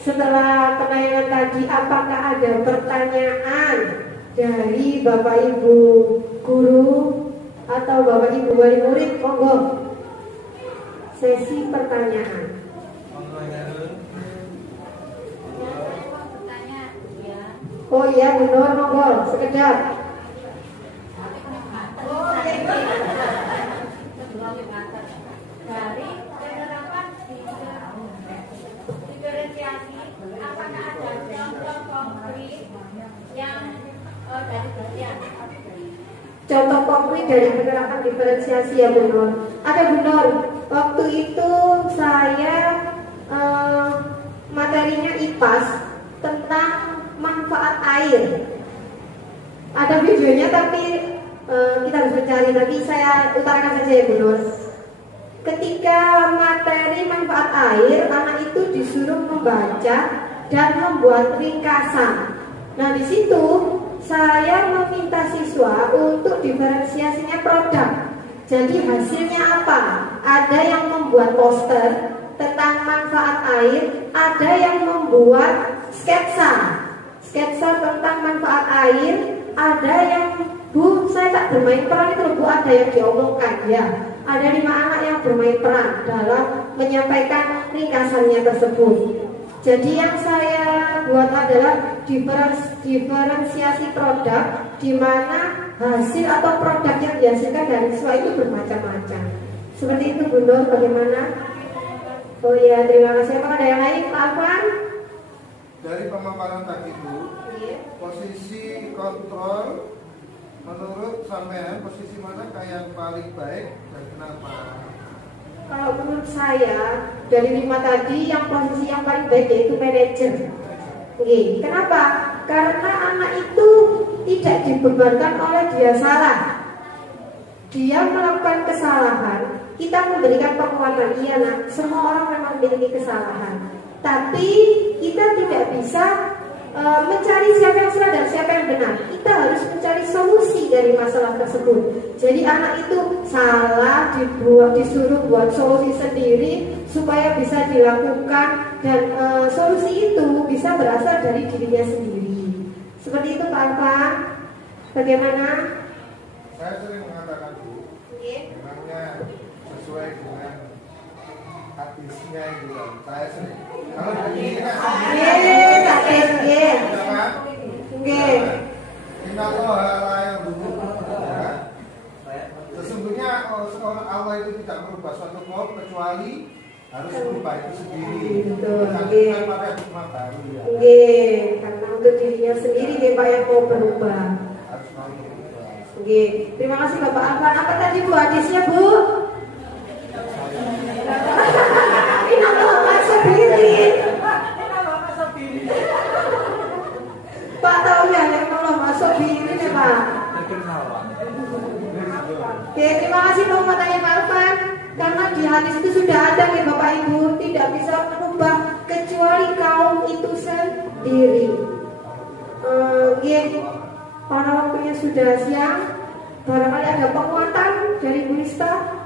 Setelah penayangan tadi, apakah ada pertanyaan dari Bapak Ibu guru atau Bapak Ibu wali murid? Monggo. Sesi pertanyaan. Oh iya, benar, monggo, sekedar. Dari penerapan diferensiasi, apakah ada contoh konkret yang dari bagian? Contoh konkret dari penerapan diferensiasi ya Bu Nur. Ada Bu Nur, waktu itu saya materinya IPAS tentang manfaat air. Ada videonya tapi kita harus mencari, tapi saya utarakan saja ya Bu Nur. Ketika materi manfaat air, anak itu disuruh membaca dan membuat ringkasan. Nah di situ saya meminta siswa untuk diferensiasinya produk. Jadi hasilnya apa? Ada yang membuat poster tentang manfaat air, ada yang membuat sketsa tentang manfaat air, ada yang Bu, saya tak bermain peran itu Bu, ada yang diomongkan ya. Ada 5 anak yang bermain peran dalam menyampaikan ringkasannya tersebut. Jadi yang saya buat adalah diferensiasi produk, di mana hasil atau produk yang dihasilkan dari siswa itu bermacam-macam. Seperti itu Bu Nur, bagaimana? Oh iya, terima kasih. Apakah ada yang lain, Pak Afwan? Dari pemaparan tadi Bu, posisi kontrol menurut sampean posisi mana yang paling baik dan kenapa? Kalau menurut saya dari 5 tadi yang posisi yang paling baik yaitu manajer. Oke, kenapa? Karena anak itu tidak dibebankan oleh dia salah. Dia melakukan kesalahan, kita memberikan penguatan. Iya nak, semua orang memang memiliki kesalahan. Tapi kita tidak bisa mencari siapa yang salah dan siapa yang benar. Kita harus mencari solusi dari masalah tersebut. Jadi anak itu salah, disuruh buat solusi sendiri supaya bisa dilakukan, dan solusi itu bisa berasal dari dirinya sendiri. Seperti itu Pak Alfa. Bagaimana? Saya sering mengatakan Bu, memangnya sesuai dengan hadisnya itu kan. Saya sering. Kalau begini kan Sakit, nggih. jangan. Nggih. Inna Allah la yadhurru. Sesungguhnya seorang Allah itu tidak merubah suatu kaum kecuali harus berubah itu sendiri. Betul, Bukan nggih. pada hikmah baru ya. Nggih, karena untuk dirinya sendiri nggih Pak yang mau berubah. Harus mau berubah. Nggih. Terima kasih Bapak Afan. Apa tadi Bu hadisnya, Bu? Ini Allah sendiri. Pak tahu ya yang Allah masuk diri nih Pak. Oke, terima kasih Pak matanya Pak Afan. Karena di hadis itu sudah ada nih Bapak Ibu, tidak bisa merubah kecuali kaum itu sendiri. Karena waktunya sudah siang, barangkali ada penguatan dari Bu Rista.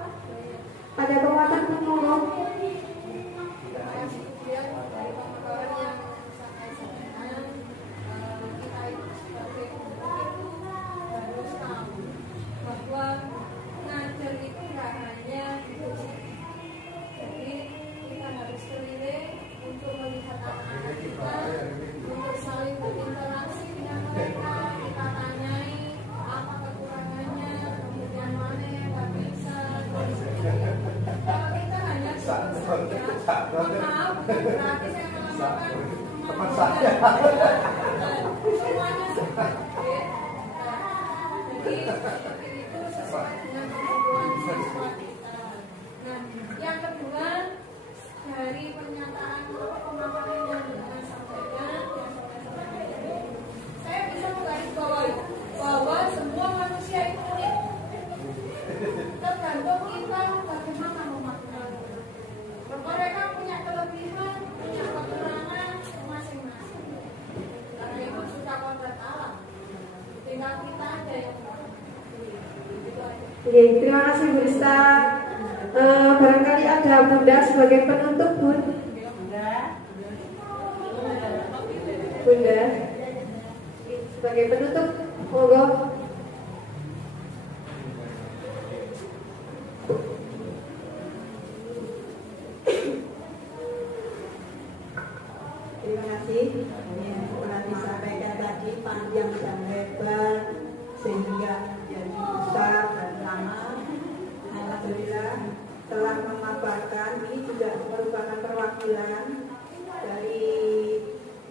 Ada penguatan Bu Monggo. Bahwa ngajar itu nggak hanya gitu. Jadi kita harus keliling untuk melihat anak-anak kita, untuk saling berinteraksi dengan mereka, kita tanyai apa kekurangannya, kemudian mana yang nggak bisa. Kalau kita hanya maaf, berarti saya mengatakan Teman saya. semuanya seperti jadi seperti itu sesuai dengan kebutuhan siswa kita. Nah, yang kedua dari pernyataan pemaparan yang disampaikan, saya bisa menggarisbawahi bahwa semua manusia itu unik. Tergantung kita bagaimana memaknainya. Mereka punya kelebihan, punya kekurangan masing-masing. Karena itu sudah kodrat alam. Tinggal kita aja yang Oke, terima kasih Bu Rista. Barangkali ada Bunda sebagai penutup Bun. Bunda sebagai penutup, monggo. Terima kasih. Yang telah disampaikan tadi panjang dan lebar sehingga menjadi besar dan lama. Alhamdulillah telah memaparkan. Ini juga merupakan perwakilan dari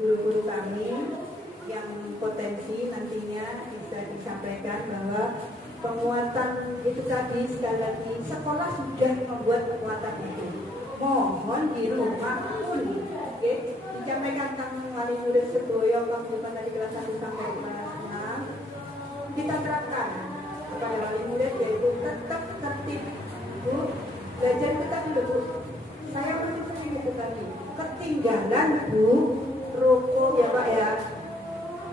guru-guru kami yang potensi nantinya bisa disampaikan bahwa penguatan itu tadi sekali lagi sekolah sudah membuat penguatan itu. Mohon di rumah pun, oke, disampaikan Kang Wali Nuris Seboyo waktu pada di kelas 1 sampai kelas 6 kita terapkan kepada wali murid yaitu tetap tertib, Bu, belajar tetap dulu Bu. Saya sering itu tadi ketinggalan Bu rokok ya Pak ya.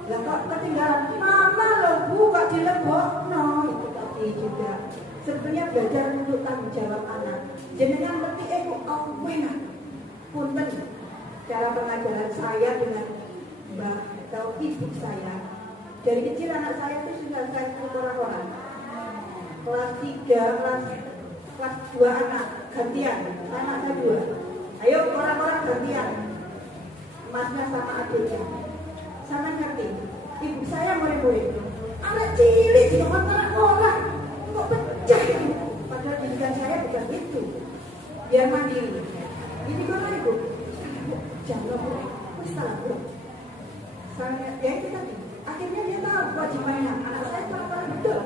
Lah kok ketinggalan mama loh Bu kok dilebok no itu tadi juga. Sebenarnya belajar untuk tanggung jawab anak. Jenengan ngerti Bu awena. Punten cara pengajaran saya dengan Mbak atau ibu saya. Dari kecil anak saya itu sudah saya orang-orang. Kelas 3, kelas 2 anak gantian, anak saya 2. Ayo orang-orang gantian. Emasnya sama adiknya. Sama ngerti. Ibu saya murid-murid. Anak cilik di orang-orang. Kok pecah? Padahal pendidikan saya bukan itu. Biar mandiri. Ini mana Ibu? Jangan Bu. Salah Bu. Saya ya itu tadi. Akhirnya dia tahu kewajibannya. Anak saya pelan-pelan betul.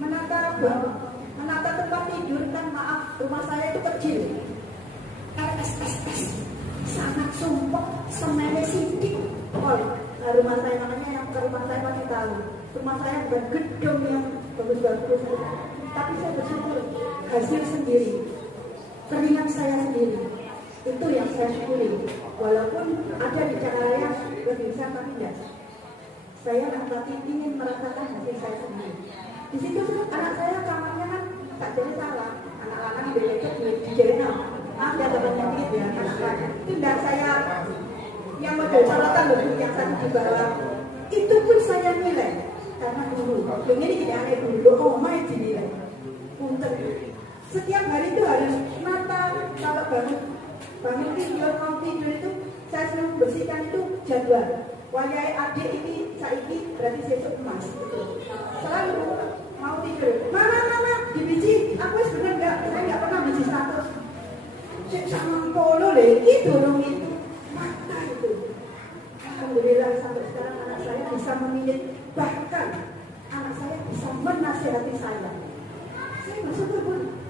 Menata tempat tidur kan maaf rumah saya itu kecil. Sangat sumpah semewe sidik. Rumah saya namanya yang ke rumah saya pasti tahu. Rumah saya bukan gedung yang bagus-bagus. Tapi saya bersyukur hasil sendiri. Keringat saya sendiri. Itu yang saya syukuri. Walaupun ada di Jakarta lebih besar tapi tidak. Saya nanti ingin merasakan hasil saya sendiri. Di situ anak saya kamarnya kan tak jadi salah. Anak-anak di bawah di Jena. Maaf ya teman-teman dikit ya anak-anak. Itu tidak saya yang model sorotan loh yang satu di bawah. Itu pun saya nilai karena dulu. Ini tidak aneh dulu. Oh my dinilai. Punten. Setiap hari itu harus matang. Kalau bangun tidur, mau tidur itu saya selalu bersihkan itu jadwal. Wayai adik ini saiki berarti besok emas. Selalu mau tidur. Mama, di biji aku sebenarnya saya nggak pernah biji 100. Sama polo deh, itu dong itu mata itu. Alhamdulillah sampai sekarang anak saya bisa memilih, bahkan anak saya bisa menasihati saya. Saya bersyukur pun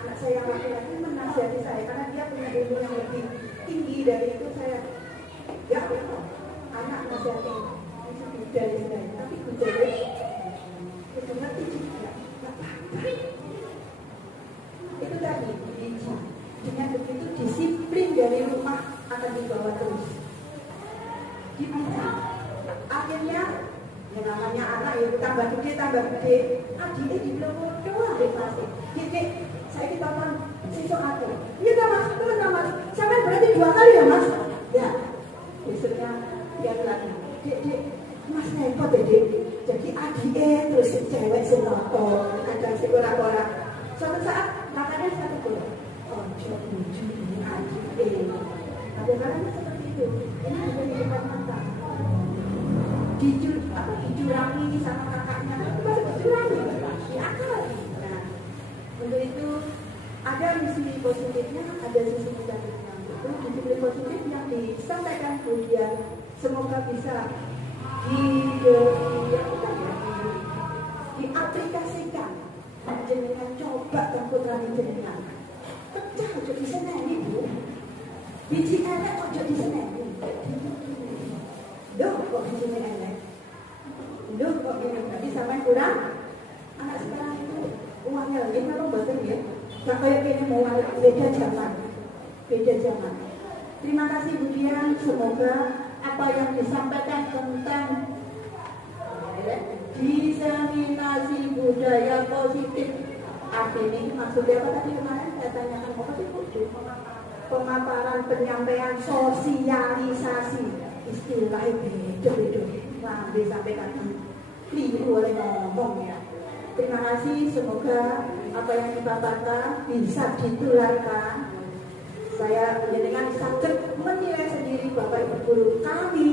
anak saya yang laki-laki menasihati saya karena dia punya ilmu yang lebih tinggi dari itu. Saya ya Allah, anak nasihati itu budaya saya, tapi budaya itu ngerti juga nggak apa-apa. Itu tadi biji. Dengan begitu disiplin dari rumah akan dibawa terus. Dibimbing. Akhirnya yang namanya anak ya tambah gede. Adiknya di belakang doang deh pasti. Dikit, saya kita kan siswa ada. Iya kan mas, itu kan mas. Sampai berarti 2 kali ya mas. Ya, besoknya dia lagi. Dek, mas repot ya dek. Jadi adiknya terus cewek semoto, ada si orang-orang. Suatu saat makanya satu bulan. Ojo lucu ini adiknya. Kadang-kadang seperti itu. Ini juga di depan mata. Dicurangi sama kakaknya, itu masih dicurangi, diakal. Nah, untuk itu ada sisi positifnya, ada sisi negatifnya. Itu sisi positif yang disampaikan kemudian semoga bisa diaplikasikan. Jenengan coba tempuran jenengan. Pecah ojo diseneni Bu. Biji elek ojo diseneni. Loh kok biji elek? Loh kok gini? Tapi sampai kurang. Anak sekarang itu uangnya lagi memang betul ya. Gak kayak gini mau beda zaman. Terima kasih Bu Dian. Semoga apa yang disampaikan tentang diseminasi budaya positif. Artinya ini maksudnya apa tadi kemarin saya tanyakan apa sih Bu? Pemaparan, penyampaian, sosialisasi, istilah beda-beda. Nah, disampaikan keliru oleh ngomong ya. Terima kasih, semoga apa yang dipaparkan bisa ditularkan. Saya dengan sajak menilai sendiri Bapak Ibu guru kami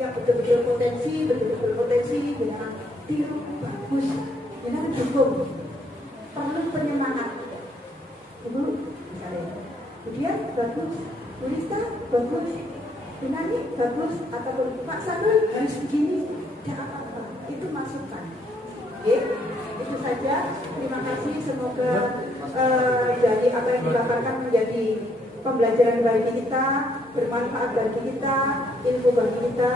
yang betul-betul potensi dengan tiru bagus, dengan dukung, perlu penyemangat. Ibu, misalnya, kemudian bagus, Bulista bagus, Binani bagus, ataupun Pak Sanul harus begini, tidak apa-apa, itu masukan. Oke, itu saja. Terima kasih, semoga dari apa yang dipaparkan menjadi pembelajaran bagi kita, bermanfaat bagi kita, ilmu bagi kita.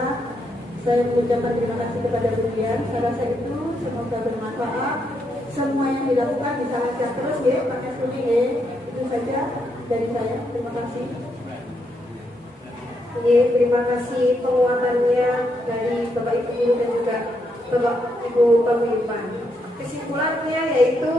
Saya mengucapkan terima kasih kepada Bu Dian. Saya rasa itu semoga bermanfaat. Semua yang dilakukan bisa lancar terus ya, pakai kuning ya. Itu saja dari saya. Terima kasih. Terima kasih penguatannya dari Bapak Ibu Guru dan juga Bapak Ibu Paguyuban. Kesimpulannya yaitu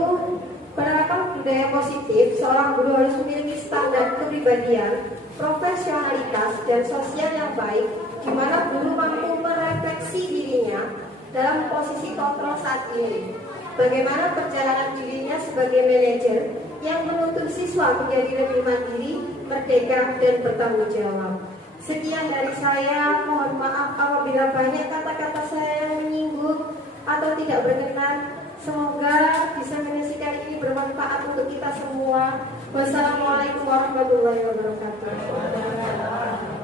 penerapan budaya positif, seorang guru harus memiliki standar kepribadian, profesionalitas, dan sosial yang baik, di mana guru mampu merefleksi dirinya dalam posisi kontrol saat ini. Bagaimana perjalanan dirinya sebagai manajer yang menuntut siswa menjadi lebih mandiri, merdeka, dan bertanggung jawab. Sekian dari saya, mohon maaf apabila banyak kata-kata saya yang menyinggung atau tidak berkenan. Semoga diseminasi kali ini bermanfaat untuk kita semua. Wassalamualaikum warahmatullahi wabarakatuh.